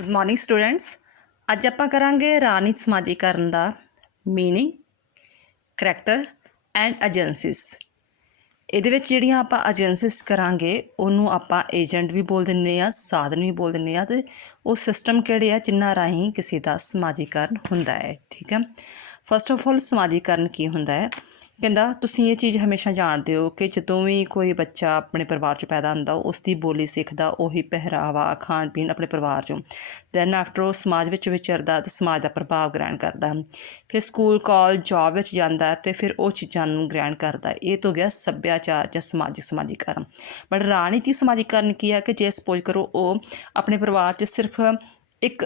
Good morning students. ਅੱਜ ਆਪਾਂ ਕਰਾਂਗੇ ਰਾਜਨੀਤਿਕ ਸਮਾਜੀਕਰਨ ਦਾ ਮੀਨਿੰਗ, ਕਰੈਕਟਰ ਐਂਡ ਏਜੰਸੀਜ਼। ਇਹਦੇ ਵਿੱਚ ਜਿਹੜੀਆਂ ਆਪਾਂ ਏਜੰਸੀਜ਼ ਕਰਾਂਗੇ ਉਹਨੂੰ ਆਪਾਂ ਏਜੰਟ ਵੀ ਬੋਲ ਦਿੰਦੇ ਹਾਂ, ਸਾਧਨ ਵੀ ਬੋਲ ਦਿੰਦੇ ਹਾਂ, ਅਤੇ ਉਹ ਸਿਸਟਮ ਕਿਹੜੇ ਆ ਜਿਨ੍ਹਾਂ ਰਾਹੀਂ ਕਿਸੇ ਦਾ ਸਮਾਜੀਕਰਨ ਹੁੰਦਾ ਹੈ। ਠੀਕ ਹੈ, ਫਸਟ ਆਫ ਆਲ ਸਮਾਜੀਕਰਨ ਕੀ ਹੁੰਦਾ ਹੈ? ਕਹਿੰਦਾ ਤੁਸੀਂ ਇਹ ਚੀਜ਼ ਹਮੇਸ਼ਾ ਜਾਣਦੇ ਹੋ ਕਿ ਜਦੋਂ ਵੀ ਕੋਈ ਬੱਚਾ ਆਪਣੇ ਪਰਿਵਾਰ 'ਚ ਪੈਦਾ ਹੁੰਦਾ ਉਸ ਦੀ ਬੋਲੀ ਸਿੱਖਦਾ, ਉਹੀ ਪਹਿਰਾਵਾ, ਖਾਣ ਪੀਣ ਆਪਣੇ ਪਰਿਵਾਰ 'ਚੋਂ। ਦੈਨ ਆਫਟਰ ਉਹ ਸਮਾਜ ਵਿੱਚ ਵਿਚਰਦਾ ਅਤੇ ਸਮਾਜ ਦਾ ਪ੍ਰਭਾਵ ਗ੍ਰਹਿਣ ਕਰਦਾ। ਫਿਰ ਸਕੂਲ, ਕਾਲਜ, ਜੋਬ ਵਿੱਚ ਜਾਂਦਾ ਅਤੇ ਫਿਰ ਉਹ ਚੀਜ਼ਾਂ ਨੂੰ ਗ੍ਰਹਿਣ ਕਰਦਾ। ਇਹ ਤੋਂ ਗਿਆ ਸੱਭਿਆਚਾਰ ਜਾਂ ਸਮਾਜਿਕ ਸਮਾਜੀਕਰਨ। ਬਟ ਰਾਜਨੀਤਿਕ ਸਮਾਜੀਕਰਨ ਕੀ ਹੈ ਕਿ ਜੇ ਸਪੋਜ਼ ਕਰੋ ਉਹ ਆਪਣੇ ਪਰਿਵਾਰ 'ਚ ਸਿਰਫ ਇੱਕ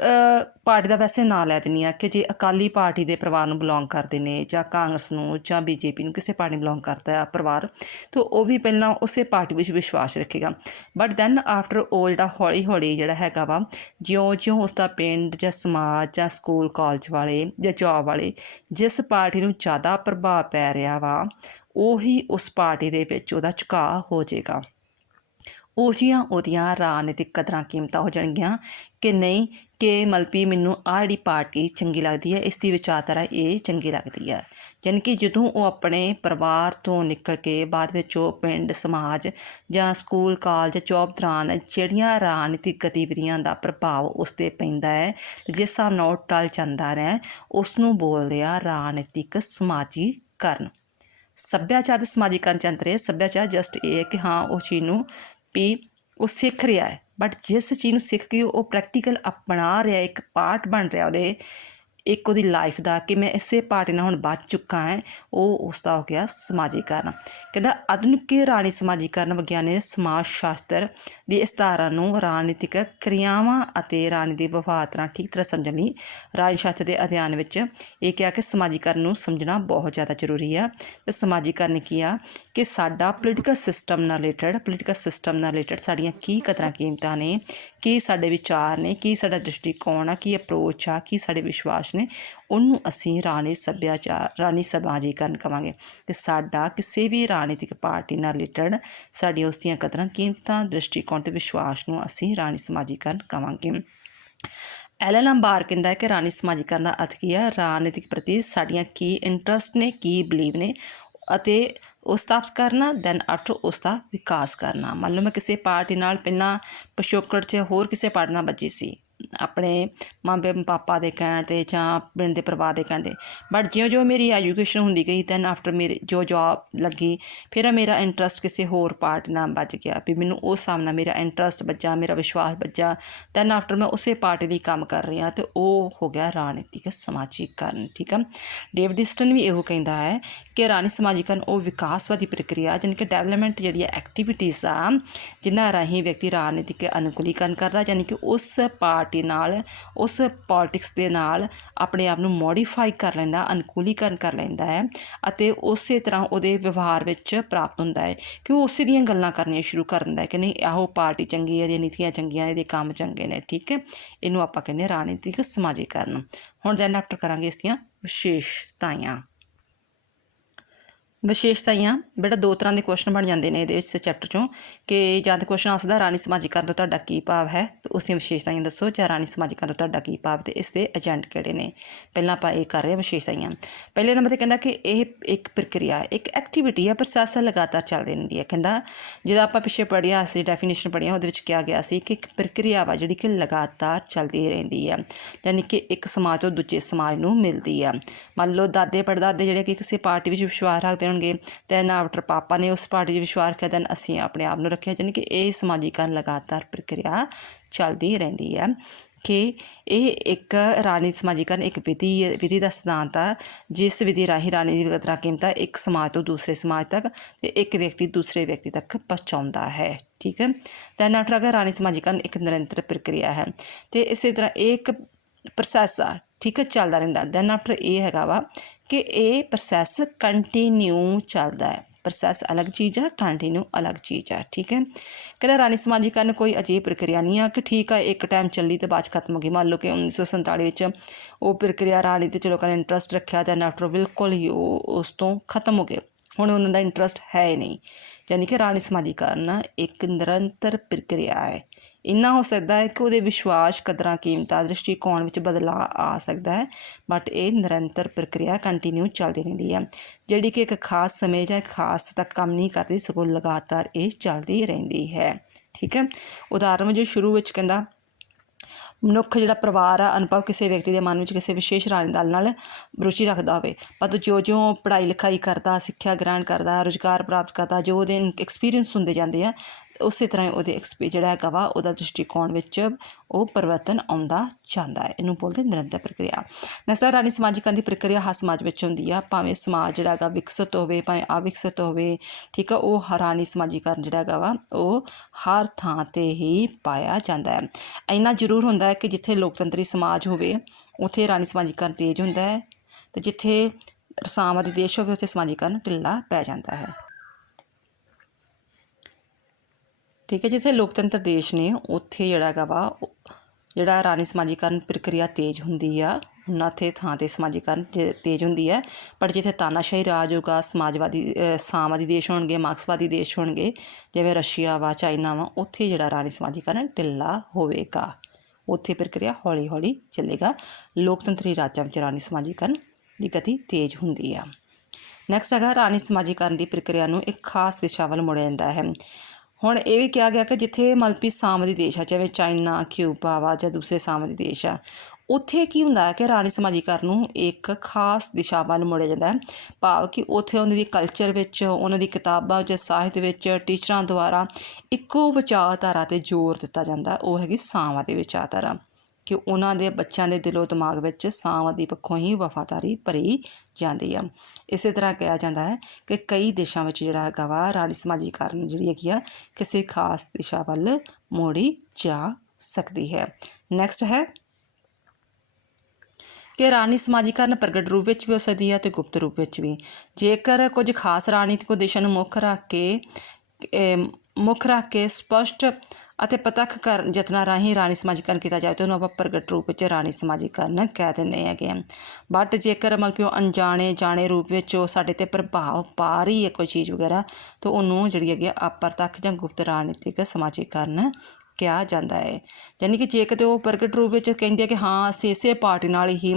ਪਾਰਟੀ ਦਾ ਵੈਸੇ ਨਾਂ ਲੈ ਦਿੰਦੀ ਹਾਂ ਕਿ ਜੇ ਅਕਾਲੀ ਪਾਰਟੀ ਦੇ ਪਰਿਵਾਰ ਨੂੰ ਬਿਲੋਂਗ ਕਰਦੇ ਨੇ, ਜਾਂ ਕਾਂਗਰਸ ਨੂੰ, ਜਾਂ BJP ਨੂੰ, ਕਿਸੇ ਪਾਰਟੀ ਨੂੰ ਬਿਲੋਂਗ ਕਰਦਾ ਆ ਪਰਿਵਾਰ, ਤਾਂ ਉਹ ਵੀ ਪਹਿਲਾਂ ਉਸੇ ਪਾਰਟੀ ਵਿੱਚ ਵਿਸ਼ਵਾਸ ਰੱਖੇਗਾ। ਬਟ ਦੈਨ ਆਫਟਰ ਉਹ ਜਿਹੜਾ ਹੌਲੀ ਹੌਲੀ ਜਿਹੜਾ ਹੈਗਾ ਵਾ, ਜਿਉਂ ਉਸਦਾ ਪਿੰਡ ਜਾਂ ਸਮਾਜ ਜਾਂ ਸਕੂਲ ਕਾਲਜ ਵਾਲੇ ਜਾਂ ਜੋਬ ਵਾਲੇ ਜਿਸ ਪਾਰਟੀ ਨੂੰ ਜ਼ਿਆਦਾ ਪ੍ਰਭਾਵ ਪੈ ਰਿਹਾ ਵਾ, ਉਹੀ ਉਸ ਪਾਰਟੀ ਦੇ ਵਿੱਚ ਉਹਦਾ ਝੁਕਾਅ ਹੋ ਜਾਏਗਾ। ਉਹੀਆਂ ਉਹਦੀਆਂ ਰਾਜਨੀਤਿਕ ਕਦਰਾਂ ਕੀਮਤਾਂ ਹੋ ਜਾਣਗੀਆਂ ਕਿ ਨਹੀਂ, ਕਿ ਮਤਲਬ ਵੀ ਮੈਨੂੰ ਆਹ ਜਿਹੜੀ ਪਾਰਟੀ ਚੰਗੀ ਲੱਗਦੀ ਹੈ, ਇਸ ਦੀ ਵਿਚਾਰਧਾਰਾ ਇਹ ਚੰਗੀ ਲੱਗਦੀ ਹੈ। ਯਾਨੀ ਕਿ ਜਦੋਂ ਉਹ ਆਪਣੇ ਪਰਿਵਾਰ ਤੋਂ ਨਿਕਲ ਕੇ ਬਾਅਦ ਵਿੱਚ ਉਹ ਪਿੰਡ, ਸਮਾਜ ਜਾਂ ਸਕੂਲ, ਕਾਲਜ, ਜੋਬ ਦੌਰਾਨ ਜਿਹੜੀਆਂ ਰਾਜਨੀਤਿਕ ਗਤੀਵਿਧੀਆਂ ਦਾ ਪ੍ਰਭਾਵ ਉਸ 'ਤੇ ਪੈਂਦਾ ਹੈ, ਜਿਸ ਹਿਸਾਬ ਨਾਲ ਉਹ ਟਲ ਜਾਂਦਾ ਹੈ, ਉਸ ਨੂੰ ਬੋਲਦੇ ਆ ਰਾਜਨੀਤਿਕ ਸਮਾਜੀਕਰਨ। ਸੱਭਿਆਚਾਰ ਦੇ ਸਮਾਜੀਕਰਨ 'ਚ ਅੰਤਰ ਹੈ। ਸੱਭਿਆਚਾਰ ਜਸਟ ਇਹ ਹੈ ਕਿ ਹਾਂ ਉਹ ਚੀਜ਼ ਨੂੰ ਵੀ ਉਹ ਸਿੱਖ ਰਿਹਾ ਹੈ, ਬਟ ਜਿਸ ਚੀਜ਼ ਨੂੰ ਸਿੱਖ ਕੇ ਉਹ ਪ੍ਰੈਕਟੀਕਲ ਅਪਣਾ ਰਿਹਾ, ਇੱਕ ਪਾਰਟ ਬਣ ਰਿਹਾ ਉਹਦੇ, ਇੱਕ ਉਹਦੀ ਲਾਈਫ ਦਾ, ਕਿ ਮੈਂ ਇਸੇ ਪਾਰਟੀ ਨਾਲ ਹੁਣ ਬਚ ਚੁੱਕਾ ਹੈ, ਉਹ ਉਸਦਾ ਹੋ ਗਿਆ ਸਮਾਜੀਕਰਨ। ਕਹਿੰਦਾ ਆਧੁਨਿਕ ਰਾਜਨੀਤਿਕ ਸਮਾਜੀਕਰਨ ਵਿਗਿਆਨੀ ਨੇ ਸਮਾਜ ਸ਼ਾਸਤਰ ਦੀ ਇਸ ਧਾਰਾ ਨੂੰ ਰਾਜਨੀਤਿਕ ਕਿਰਿਆਵਾਂ ਅਤੇ ਰਾਜਨੀਤਿਕ ਵਿਵਹਾਰਾਂ ਠੀਕ ਤਰ੍ਹਾਂ ਸਮਝਣ ਲਈ ਰਾਜਨੀਤੀ ਸ਼ਾਸਤਰ ਦੇ ਅਧਿਐਨ ਵਿੱਚ ਇਹ ਕਿਹਾ ਕਿ ਸਮਾਜੀਕਰਨ ਨੂੰ ਸਮਝਣਾ ਬਹੁਤ ਜ਼ਿਆਦਾ ਜ਼ਰੂਰੀ ਆ। ਅਤੇ ਸਮਾਜੀਕਰਨ ਕੀ ਆ ਕਿ ਸਾਡਾ ਪੋਲੀਟੀਕਲ ਸਿਸਟਮ ਨਾਲ ਰਿਲੇਟਡ ਸਾਡੀਆਂ ਕੀ ਕਦਰਾਂ ਕੀਮਤਾਂ ਨੇ, ਕੀ ਸਾਡੇ ਵਿਚਾਰ ਨੇ, ਕੀ ਸਾਡਾ ਦ੍ਰਿਸ਼ਟੀਕੋਣ ਆ, ਕੀ ਅਪਰੋਚ ਆ, ਕੀ ਸਾਡੇ ਵਿਸ਼ਵਾਸ ਨੇ, ਉਹਨੂੰ ਅਸੀਂ ਰਾਜਨੀਤਿਕ ਸਮਾਜੀਕਰਨ ਕਹਾਂਗੇ। ਕਿ ਸਾਡਾ ਕਿਸੇ ਵੀ ਰਾਜਨੀਤਿਕ ਪਾਰਟੀ ਨਾਲ ਰਿਲੇਟਡ ਸਾਡੀਆਂ ਉਸ ਦੀਆਂ ਕਦਰਾਂ ਕੀਮਤਾਂ, ਦ੍ਰਿਸ਼ਟੀਕੋਣ ਅਤੇ ਵਿਸ਼ਵਾਸ ਨੂੰ ਅਸੀਂ ਰਾਜਨੀਤਿਕ ਸਮਾਜੀਕਰਨ ਕਹਾਂਗੇ। ਐਲਨ ਅੰਬਾਰ ਕਹਿੰਦਾ ਹੈ ਕਿ ਰਾਜਨੀਤਿਕ ਸਮਾਜੀਕਰਨ ਦਾ ਅਰਥ ਕੀ ਹੈ? ਰਾਜਨੀਤਿਕ ਪ੍ਰਤੀ ਸਾਡੀਆਂ ਕੀ ਇੰਟਰਸਟ ਨੇ, ਕੀ ਬਲੀਵ ਨੇ, ਅਤੇ ਉਹ ਸਥਾਪਿਤ ਕਰਨਾ, ਦੈਨ ਆਫਟਰ ਉਸ ਦਾ ਵਿਕਾਸ ਕਰਨਾ। ਮੰਨ ਲਓ ਮੈਂ ਕਿਸੇ ਪਾਰਟੀ ਨਾਲ ਪਹਿਲਾਂ ਪਿਛੋਕੜ 'ਚ ਹੋਰ ਕਿਸੇ ਪਾਰਟੀ ਨਾਲ ਬੱਝੀ ਸੀ, ਆਪਣੇ ਪਾਪਾ ਦੇ ਕਹਿਣ 'ਤੇ ਜਾਂ ਪਿੰਡ ਦੇ ਪਰਿਵਾਰ ਦੇ ਕਹਿਣ 'ਤੇ, ਬਟ ਜਿਉਂ ਮੇਰੀ ਐਜੂਕੇਸ਼ਨ ਹੁੰਦੀ ਗਈ, ਦੈਨ ਆਫਟਰ ਮੇਰੇ ਜੋ ਜੋਬ ਲੱਗੀ, ਫਿਰ ਮੇਰਾ ਇੰਟਰਸਟ ਕਿਸੇ ਹੋਰ ਪਾਰਟੀ ਨਾਲ ਬੱਝ ਗਿਆ, ਵੀ ਮੈਨੂੰ ਉਸ ਹਿਸਾਬ ਨਾਲ ਮੇਰਾ ਇੰਟਰਸਟ ਬੱਝਾ, ਮੇਰਾ ਵਿਸ਼ਵਾਸ ਬੱਝਾ, ਦੈਨ ਆਫਟਰ ਮੈਂ ਉਸੇ ਪਾਰਟੀ ਲਈ ਕੰਮ ਕਰ ਰਹੀ ਹਾਂ, ਅਤੇ ਉਹ ਹੋ ਗਿਆ ਰਾਜਨੀਤਿਕ ਸਮਾਜੀਕਰਨ। ਠੀਕ ਆ, ਡੇਵਿਡ ਈਸਟਨ ਵੀ ਇਹੋ ਕਹਿੰਦਾ ਹੈ ਕਿ ਰਾਜਨੀਤਿਕ ਸਮਾਜੀਕਰਨ ਉਹ ਵਿਕਾਸਵਾਦੀ ਪ੍ਰਕਿਰਿਆ, ਜਾਣੀ ਕਿ ਡਿਵੈਲਪਮੈਂਟ ਜਿਹੜੀ ਐਕਟੀਵਿਟੀਜ਼ ਆ, ਜਿਨ੍ਹਾਂ ਰਾਹੀਂ ਵਿਅਕਤੀ ਰਾਜਨੀਤਿਕ ਅਨੁਕੂਲੀਕਰਨ ਕਰਦਾ, ਯਾਨੀ ਕਿ ਉਸ ਪਾਰਟੀ ਨਾਲ, ਉਸ ਪੋਲੀਟਿਕਸ ਦੇ ਨਾਲ ਆਪਣੇ ਆਪ ਨੂੰ ਮੋਡੀਫਾਈ ਕਰ ਲੈਂਦਾ, ਅਨੁਕੂਲੀਕਰਨ ਕਰ ਲੈਂਦਾ ਹੈ, ਅਤੇ ਉਸੇ ਤਰ੍ਹਾਂ ਉਹਦੇ ਵਿਵਹਾਰ ਵਿੱਚ ਪ੍ਰਾਪਤ ਹੁੰਦਾ ਹੈ ਕਿ ਉਹ ਉਸੇ ਦੀਆਂ ਗੱਲਾਂ ਕਰਨੀਆਂ ਸ਼ੁਰੂ ਕਰ ਦਿੰਦਾ ਹੈ ਕਿ ਨਹੀਂ ਆਹੋ ਪਾਰਟੀ ਚੰਗੀ ਹੈ, ਇਹਦੀਆਂ ਨੀਤੀਆਂ ਚੰਗੀਆਂ, ਇਹਦੇ ਕੰਮ ਚੰਗੇ ਨੇ। ਠੀਕ ਹੈ, ਇਹਨੂੰ ਆਪਾਂ ਕਹਿੰਦੇ ਹਾਂ ਰਾਜਨੀਤਿਕ ਸਮਾਜੀਕਰਨ। ਹੁਣ ਦੈਨ ਆਫਟਰ ਕਰਾਂਗੇ ਇਸ ਦੀਆਂ ਵਿਸ਼ੇਸ਼ਤਾਵਾਂ। ਬੇਟਾ ਦੋ ਤਰ੍ਹਾਂ ਦੇ ਕੁਐਸਚਨ ਬਣ ਜਾਂਦੇ ਨੇ ਇਹਦੇ ਵਿੱਚ ਚੈਪਟਰ 'ਚੋਂ, ਕਿ ਜਾਂ ਤਾਂ ਕੁਐਸਚਨ ਆਉਂਦਾ ਰਾਜਨੀਤਿਕ ਸਮਾਜੀਕਰਨ ਤੋਂ ਤੁਹਾਡਾ ਕੀ ਭਾਵ ਹੈ, ਅਤੇ ਉਸ ਦੀਆਂ ਵਿਸ਼ੇਸ਼ਤਾਵਾਂ ਦੱਸੋ, ਜਾਂ ਰਾਜਨੀਤਿਕ ਸਮਾਜੀਕਰਨ ਤੋਂ ਤੁਹਾਡਾ ਕੀ ਭਾਵ, ਅਤੇ ਇਸ ਦੇ ਏਜੰਟ ਕਿਹੜੇ ਨੇ। ਪਹਿਲਾਂ ਆਪਾਂ ਇਹ ਕਰ ਰਹੇ ਹਾਂ ਵਿਸ਼ੇਸ਼ਤਾਵਾਂ। ਪਹਿਲੇ ਨੰਬਰ 'ਤੇ ਕਹਿੰਦਾ ਕਿ ਇਹ ਇੱਕ ਪ੍ਰਕਿਰਿਆ, ਇੱਕ ਐਕਟੀਵਿਟੀ ਹੈ, ਪ੍ਰੋਸੈਸ ਲਗਾਤਾਰ ਚੱਲਦੀ ਰਹਿੰਦੀ ਹੈ। ਕਹਿੰਦਾ ਜਦੋਂ ਆਪਾਂ ਪਿੱਛੇ ਪੜ੍ਹਿਆ ਸੀ, ਡੈਫੀਨੇਸ਼ਨ ਪੜ੍ਹੀਆਂ, ਉਹਦੇ ਵਿੱਚ ਕਿਹਾ ਗਿਆ ਸੀ ਕਿ ਇੱਕ ਪ੍ਰਕਿਰਿਆ ਵਾ ਜਿਹੜੀ ਕਿ ਲਗਾਤਾਰ ਚੱਲਦੀ ਰਹਿੰਦੀ ਹੈ, ਯਾਨੀ ਕਿ ਇੱਕ ਸਮਾਜ ਤੋਂ ਦੂਜੇ ਸਮਾਜ ਨੂੰ ਮਿਲਦੀ ਆ। ਮੰਨ ਲਓ ਦਾਦੇ ਪੜਦਾਦੇ ਜਿਹੜੇ ਕਿ ਕਿਸੇ ਪਾਰਟੀ ਵਿੱਚ ਵਿਸ਼ਵਾਸ ਰੱਖਦੇ ਹੋਣਗੇ, ਦੈਨ ਆਫਟਰ ਪਾਪਾ ਨੇ ਉਸ ਪਾਰਟੀ 'ਚ ਵਿਸ਼ਵਾਸ ਰੱਖਿਆ, ਦੈਨ ਅਸੀਂ ਆਪਣੇ ਆਪ ਨੂੰ ਰੱਖਿਆ, ਯਾਨੀ ਕਿ ਇਹ ਸਮਾਜੀਕਰਨ ਲਗਾਤਾਰ ਪ੍ਰਕਿਰਿਆ ਚੱਲਦੀ ਰਹਿੰਦੀ ਹੈ। ਕਿ ਇਹ ਇੱਕ ਰਾਜਨੀਤਿਕ ਸਮਾਜੀਕਰਨ ਇੱਕ ਵਿਧੀ ਦਾ ਸਿਧਾਂਤ ਆ, ਜਿਸ ਵਿਧੀ ਰਾਹੀਂ ਰਾਜਨੀਤਿਕ ਕਦਰਾਂ ਕੀਮਤਾਂ ਇੱਕ ਸਮਾਜ ਤੋਂ ਦੂਸਰੇ ਸਮਾਜ ਤੱਕ ਅਤੇ ਇੱਕ ਵਿਅਕਤੀ ਦੂਸਰੇ ਵਿਅਕਤੀ ਤੱਕ ਪਹੁੰਚਾਉਂਦਾ ਹੈ। ਠੀਕ ਹੈ, ਦੈਨ ਆਫਟਰ ਅਗਰ ਰਾਜਨੀਤਿਕ ਸਮਾਜੀਕਰਨ ਇੱਕ ਨਿਰੰਤਰ ਪ੍ਰਕਿਰਿਆ ਹੈ, ਅਤੇ ਇਸੇ ਤਰ੍ਹਾਂ ਇਹ ਇੱਕ ਪ੍ਰੋਸੈਸ ਆ, ਠੀਕ ਹੈ, ਚੱਲਦਾ ਰਹਿੰਦਾ। ਦੈਨ ਆਫਟਰ ਇਹ ਹੈਗਾ ਵਾ ਕਿ ਇਹ ਪ੍ਰੋਸੈਸ ਕੰਟੀਨਿਊ ਚੱਲਦਾ ਹੈ। ਪ੍ਰੋਸੈਸ ਅਲੱਗ ਚੀਜ਼ ਆ, ਕੰਟੀਨਿਊ ਅਲੱਗ ਚੀਜ਼ ਆ। ਠੀਕ ਹੈ, ਕਹਿੰਦਾ ਰਾਜਨੀਤਿਕ ਸਮਾਜੀਕਰਨ ਕੋਈ ਅਜਿਹੀ ਪ੍ਰਕਿਰਿਆ ਨਹੀਂ ਆ ਕਿ ਠੀਕ ਆ ਇੱਕ ਟਾਈਮ ਚੱਲੀ ਅਤੇ ਬਾਅਦ 'ਚ ਖਤਮ ਹੋ ਗਈ। ਮੰਨ ਲਓ ਕਿ 1947 ਵਿੱਚ ਉਹ ਪ੍ਰਕਿਰਿਆ ਰਾਜਨੀਤੀ 'ਚ ਲੋਕਾਂ ਨੇ ਇੰਟਰਸਟ ਰੱਖਿਆ, ਦੈਨ ਆਫਟਰ ਬਿਲਕੁਲ ਹੀ ਉਹ ਉਸ ਤੋਂ ਖਤਮ ਹੋ ਗਏ, ਹੁਣ ਉਹਨਾਂ ਦਾ ਇੰਟਰਸਟ ਹੈ ਹੀ ਨਹੀਂ। ਯਾਨੀ ਕਿ ਰਾਣੀ ਸਮਾਜੀਕਰਨ ਇੱਕ ਨਿਰੰਤਰ ਪ੍ਰਕਿਰਿਆ ਹੈ। ਇੰਨਾ ਹੋ ਸਕਦਾ ਹੈ ਕਿ ਉਹਦੇ ਵਿਸ਼ਵਾਸ, ਕਦਰਾਂ, ਕੀਮਤਾਂ, ਦ੍ਰਿਸ਼ਟੀਕੋਣ ਵਿੱਚ ਬਦਲਾਅ ਆ ਸਕਦਾ ਹੈ, ਬਟ ਇਹ ਨਿਰੰਤਰ ਪ੍ਰਕਿਰਿਆ ਕੰਟੀਨਿਊ ਚੱਲਦੀ ਰਹਿੰਦੀ ਹੈ, ਜਿਹੜੀ ਕਿ ਇੱਕ ਖਾਸ ਸਮੇਂ ਜਾਂ ਇੱਕ ਖਾਸ ਤੱਕ ਕੰਮ ਨਹੀਂ ਕਰਦੀ, ਸਗੋਂ ਲਗਾਤਾਰ ਇਹ ਚੱਲਦੀ ਰਹਿੰਦੀ ਹੈ। ਠੀਕ ਹੈ। ਉਦਾਹਰਨ ਵਜੋਂ ਸ਼ੁਰੂ ਵਿੱਚ ਕਹਿੰਦਾ ਮਨੁੱਖ ਜਿਹੜਾ ਪਰਿਵਾਰ ਆ, ਅਨੁਭਵ ਕਿਸੇ ਵਿਅਕਤੀ ਦੇ ਮਨ ਵਿੱਚ ਕਿਸੇ ਵਿਸ਼ੇਸ਼ ਰਾਣੀ ਦਲ ਨਾਲ ਰੁਚੀ ਰੱਖਦਾ ਹੋਵੇ, ਪਰ ਜਿਉਂ ਪੜ੍ਹਾਈ ਲਿਖਾਈ ਕਰਦਾ, ਸਿੱਖਿਆ ਗ੍ਰਹਿਣ ਕਰਦਾ, ਰੁਜ਼ਗਾਰ ਪ੍ਰਾਪਤ ਕਰਦਾ, ਜੋ ਉਹਦੇ ਐਕਸਪੀਰੀਅੰਸ ਹੁੰਦੇ ਜਾਂਦੇ ਆ, ਉਸੇ ਤਰ੍ਹਾਂ ਉਹਦੇ ਜਿਹੜਾ ਹੈਗਾ ਵਾ ਉਹਦਾ ਦ੍ਰਿਸ਼ਟੀਕੋਣ ਵਿੱਚ ਉਹ ਪਰਿਵਰਤਨ ਆਉਂਦਾ ਜਾਂਦਾ ਹੈ। ਇਹਨੂੰ ਬੋਲਦੇ ਨਿਰੰਤਰ ਪ੍ਰਕਿਰਿਆ। ਨੈਕਸਟ ਰਾਣੀ ਸਮਾਜੀਕਰਨ ਦੀ ਪ੍ਰਕਿਰਿਆ ਹਰ ਸਮਾਜ ਵਿੱਚ ਹੁੰਦੀ ਆ, ਭਾਵੇਂ ਸਮਾਜ ਜਿਹੜਾ ਹੈਗਾ ਵਿਕਸਿਤ ਹੋਵੇ ਭਾਵੇਂ ਅਵਿਕਸਿਤ ਹੋਵੇ। ਠੀਕ ਆ। ਉਹ ਰਾਣੀ ਸਮਾਜੀਕਰਨ ਜਿਹੜਾ ਹੈਗਾ ਵਾ ਉਹ ਹਰ ਥਾਂ 'ਤੇ ਹੀ ਪਾਇਆ ਜਾਂਦਾ ਹੈ। ਇੰਨਾ ਜ਼ਰੂਰ ਹੁੰਦਾ ਹੈ ਕਿ ਜਿੱਥੇ ਲੋਕਤੰਤਰੀ ਸਮਾਜ ਹੋਵੇ ਉੱਥੇ ਰਾਣੀ ਸਮਾਜੀਕਰਨ ਤੇਜ਼ ਹੁੰਦਾ ਹੈ, ਅਤੇ ਜਿੱਥੇ ਰਸਾਵਾਂ ਦੀ ਦੇਸ਼ ਹੋਵੇ ਉੱਥੇ ਸਮਾਜੀਕਰਨ ਢਿੱਲਾ ਪੈ ਜਾਂਦਾ ਹੈ। ਠੀਕ ਹੈ। ਜਿੱਥੇ ਲੋਕਤੰਤਰ ਦੇਸ਼ ਨੇ ਉੱਥੇ ਜਿਹੜਾ ਹੈਗਾ ਵਾ ਜਿਹੜਾ ਰਾਣੀ ਸਮਾਜੀਕਰਨ ਪ੍ਰਕਿਰਿਆ ਤੇਜ਼ ਹੁੰਦੀ ਆ, ਉਹਨਾਂ ਥਾਂ 'ਤੇ ਸਮਾਜੀਕਰਨ ਤੇਜ਼ ਹੁੰਦੀ ਹੈ। ਪਰ ਜਿੱਥੇ ਤਾਨਾਸ਼ਾਹੀ ਰਾਜ ਹੋਊਗਾ, ਸਾਮਵਾਦੀ ਦੇਸ਼ ਹੋਣਗੇ, ਮਾਰਕਸਵਾਦੀ ਦੇਸ਼ ਹੋਣਗੇ, ਜਿਵੇਂ ਰਸ਼ੀਆ ਵਾ, ਚਾਈਨਾ ਵਾ, ਉੱਥੇ ਜਿਹੜਾ ਰਾਣੀ ਸਮਾਜੀਕਰਨ ਢਿੱਲਾ ਹੋਵੇਗਾ, ਉੱਥੇ ਪ੍ਰਕਿਰਿਆ ਹੌਲੀ ਹੌਲੀ ਚੱਲੇਗਾ। ਲੋਕਤੰਤਰੀ ਰਾਜਾਂ ਵਿੱਚ ਰਾਣੀ ਸਮਾਜੀਕਰਨ ਦੀ ਗਤੀ ਤੇਜ਼ ਹੁੰਦੀ ਆ। ਨੈਕਸਟ ਹੈਗਾ ਰਾਣੀ ਸਮਾਜੀਕਰਨ ਦੀ ਪ੍ਰਕਿਰਿਆ ਨੂੰ ਇੱਕ ਖਾਸ ਦਿਸ਼ਾ ਵੱਲ ਮੋੜਿਆ ਜਾਂਦਾ ਹੈ। ਹੁਣ ਇਹ ਵੀ ਕਿਹਾ ਗਿਆ ਕਿ ਜਿੱਥੇ ਮਤਲਬ ਕਿ ਸਾਮਵਾਦੀ ਦੇਸ਼ ਆ, ਜਿਵੇਂ ਚਾਈਨਾ, ਕਿਊਬਾ ਵਾ ਜਾਂ ਦੂਸਰੇ ਸਾਮਵਾਦੀ ਦੇਸ਼ ਆ, ਉੱਥੇ ਕੀ ਹੁੰਦਾ ਹੈ ਕਿ ਰਾਣੀ ਸਮਾਜੀਕਰਨ ਨੂੰ ਇੱਕ ਖਾਸ ਦਿਸ਼ਾ ਵੱਲ ਮੋੜਿਆ ਜਾਂਦਾ ਹੈ। ਭਾਵ ਕਿ ਉੱਥੇ ਉਹਨਾਂ ਦੀ ਕਲਚਰ ਵਿੱਚ, ਉਹਨਾਂ ਦੀ ਕਿਤਾਬਾਂ ਵਿੱਚ, ਸਾਹਿਤ ਵਿੱਚ ਟੀਚਰਾਂ ਦੁਆਰਾ ਇੱਕੋ ਵਿਚਾਰਧਾਰਾ 'ਤੇ ਜ਼ੋਰ ਦਿੱਤਾ ਜਾਂਦਾ, ਉਹ ਹੈਗੀ ਸਾਮਵਾਦੀ ਵਿਚਾਰਧਾਰਾ, ਕਿ ਉਹਨਾਂ ਦੇ ਬੱਚਿਆਂ ਦੇ ਦਿਲੋਂ ਦਿਮਾਗ ਵਿੱਚ ਸਾਮਵਾਦੀ ਪੱਖੋਂ ਹੀ ਵਫਾਦਾਰੀ ਭਰੀ ਜਾਂਦੀ ਆ। ਇਸੇ ਤਰ੍ਹਾਂ ਕਿਹਾ ਜਾਂਦਾ ਹੈ ਕਿ ਕਈ ਦੇਸ਼ਾਂ ਵਿੱਚ ਜਿਹੜਾ ਹੈਗਾ ਵਾ ਰਾਣੀ ਸਮਾਜੀਕਰਨ ਜਿਹੜੀ ਹੈਗੀ ਆ ਕਿਸੇ ਖਾਸ ਦਿਸ਼ਾ ਵੱਲ ਮੋੜੀ ਜਾ ਸਕਦੀ ਹੈ। ਨੈਕਸਟ ਹੈ ਕਿ ਰਾਣੀ ਸਮਾਜੀਕਰਨ ਪ੍ਰਗਟ ਰੂਪ ਵਿੱਚ ਵੀ ਹੋ ਸਕਦੀ ਹੈ ਅਤੇ ਗੁਪਤ ਰੂਪ ਵਿੱਚ ਵੀ। ਜੇਕਰ ਕੁਝ ਖਾਸ ਰਾਜਨੀਤਿਕ ਉਦੇਸ਼ਾਂ ਨੂੰ ਮੁੱਖ ਰੱਖ ਕੇ ਸਪਸ਼ਟ ਅਤੇ ਪ੍ਰਤੱਖ ਯਤਨਾਂ ਰਾਹੀਂ ਰਾਣੀ ਸਮਾਜੀਕਰਨ ਕੀਤਾ ਜਾਵੇ ਤਾਂ ਉਹਨੂੰ ਆਪਾਂ ਪ੍ਰਗਟ ਰੂਪ ਵਿੱਚ ਰਾਣੀ ਸਮਾਜੀਕਰਨ ਕਹਿ ਦਿੰਦੇ ਹੈਗੇ ਆ। ਬਟ ਜੇਕਰ ਮਤਲਬ ਕਿ ਉਹ ਅਣਜਾਣੇ ਜਾਣੇ ਰੂਪ ਵਿੱਚ ਉਹ ਸਾਡੇ 'ਤੇ ਪ੍ਰਭਾਵ ਪਾ ਰਹੀ ਹੈ ਕੋਈ ਚੀਜ਼ ਵਗੈਰਾ, ਤਾਂ ਉਹਨੂੰ ਜਿਹੜੀ ਹੈਗੀ ਅਪਰਤੱਖ ਜਾਂ ਗੁਪਤ ਰਾਜਨੀਤਿਕ ਸਮਾਜੀਕਰਨ ਕਿਹਾ ਜਾਂਦਾ ਹੈ। ਯਾਨੀ ਕਿ ਜੇ ਕਿਤੇ ਉਹ ਪ੍ਰਗਟ ਰੂਪ ਵਿੱਚ ਕਹਿੰਦੇ ਆ ਕਿ ਹਾਂ ਅਸੀਂ ਇਸੇ ਪਾਰਟੀ ਨਾਲ ਹੀ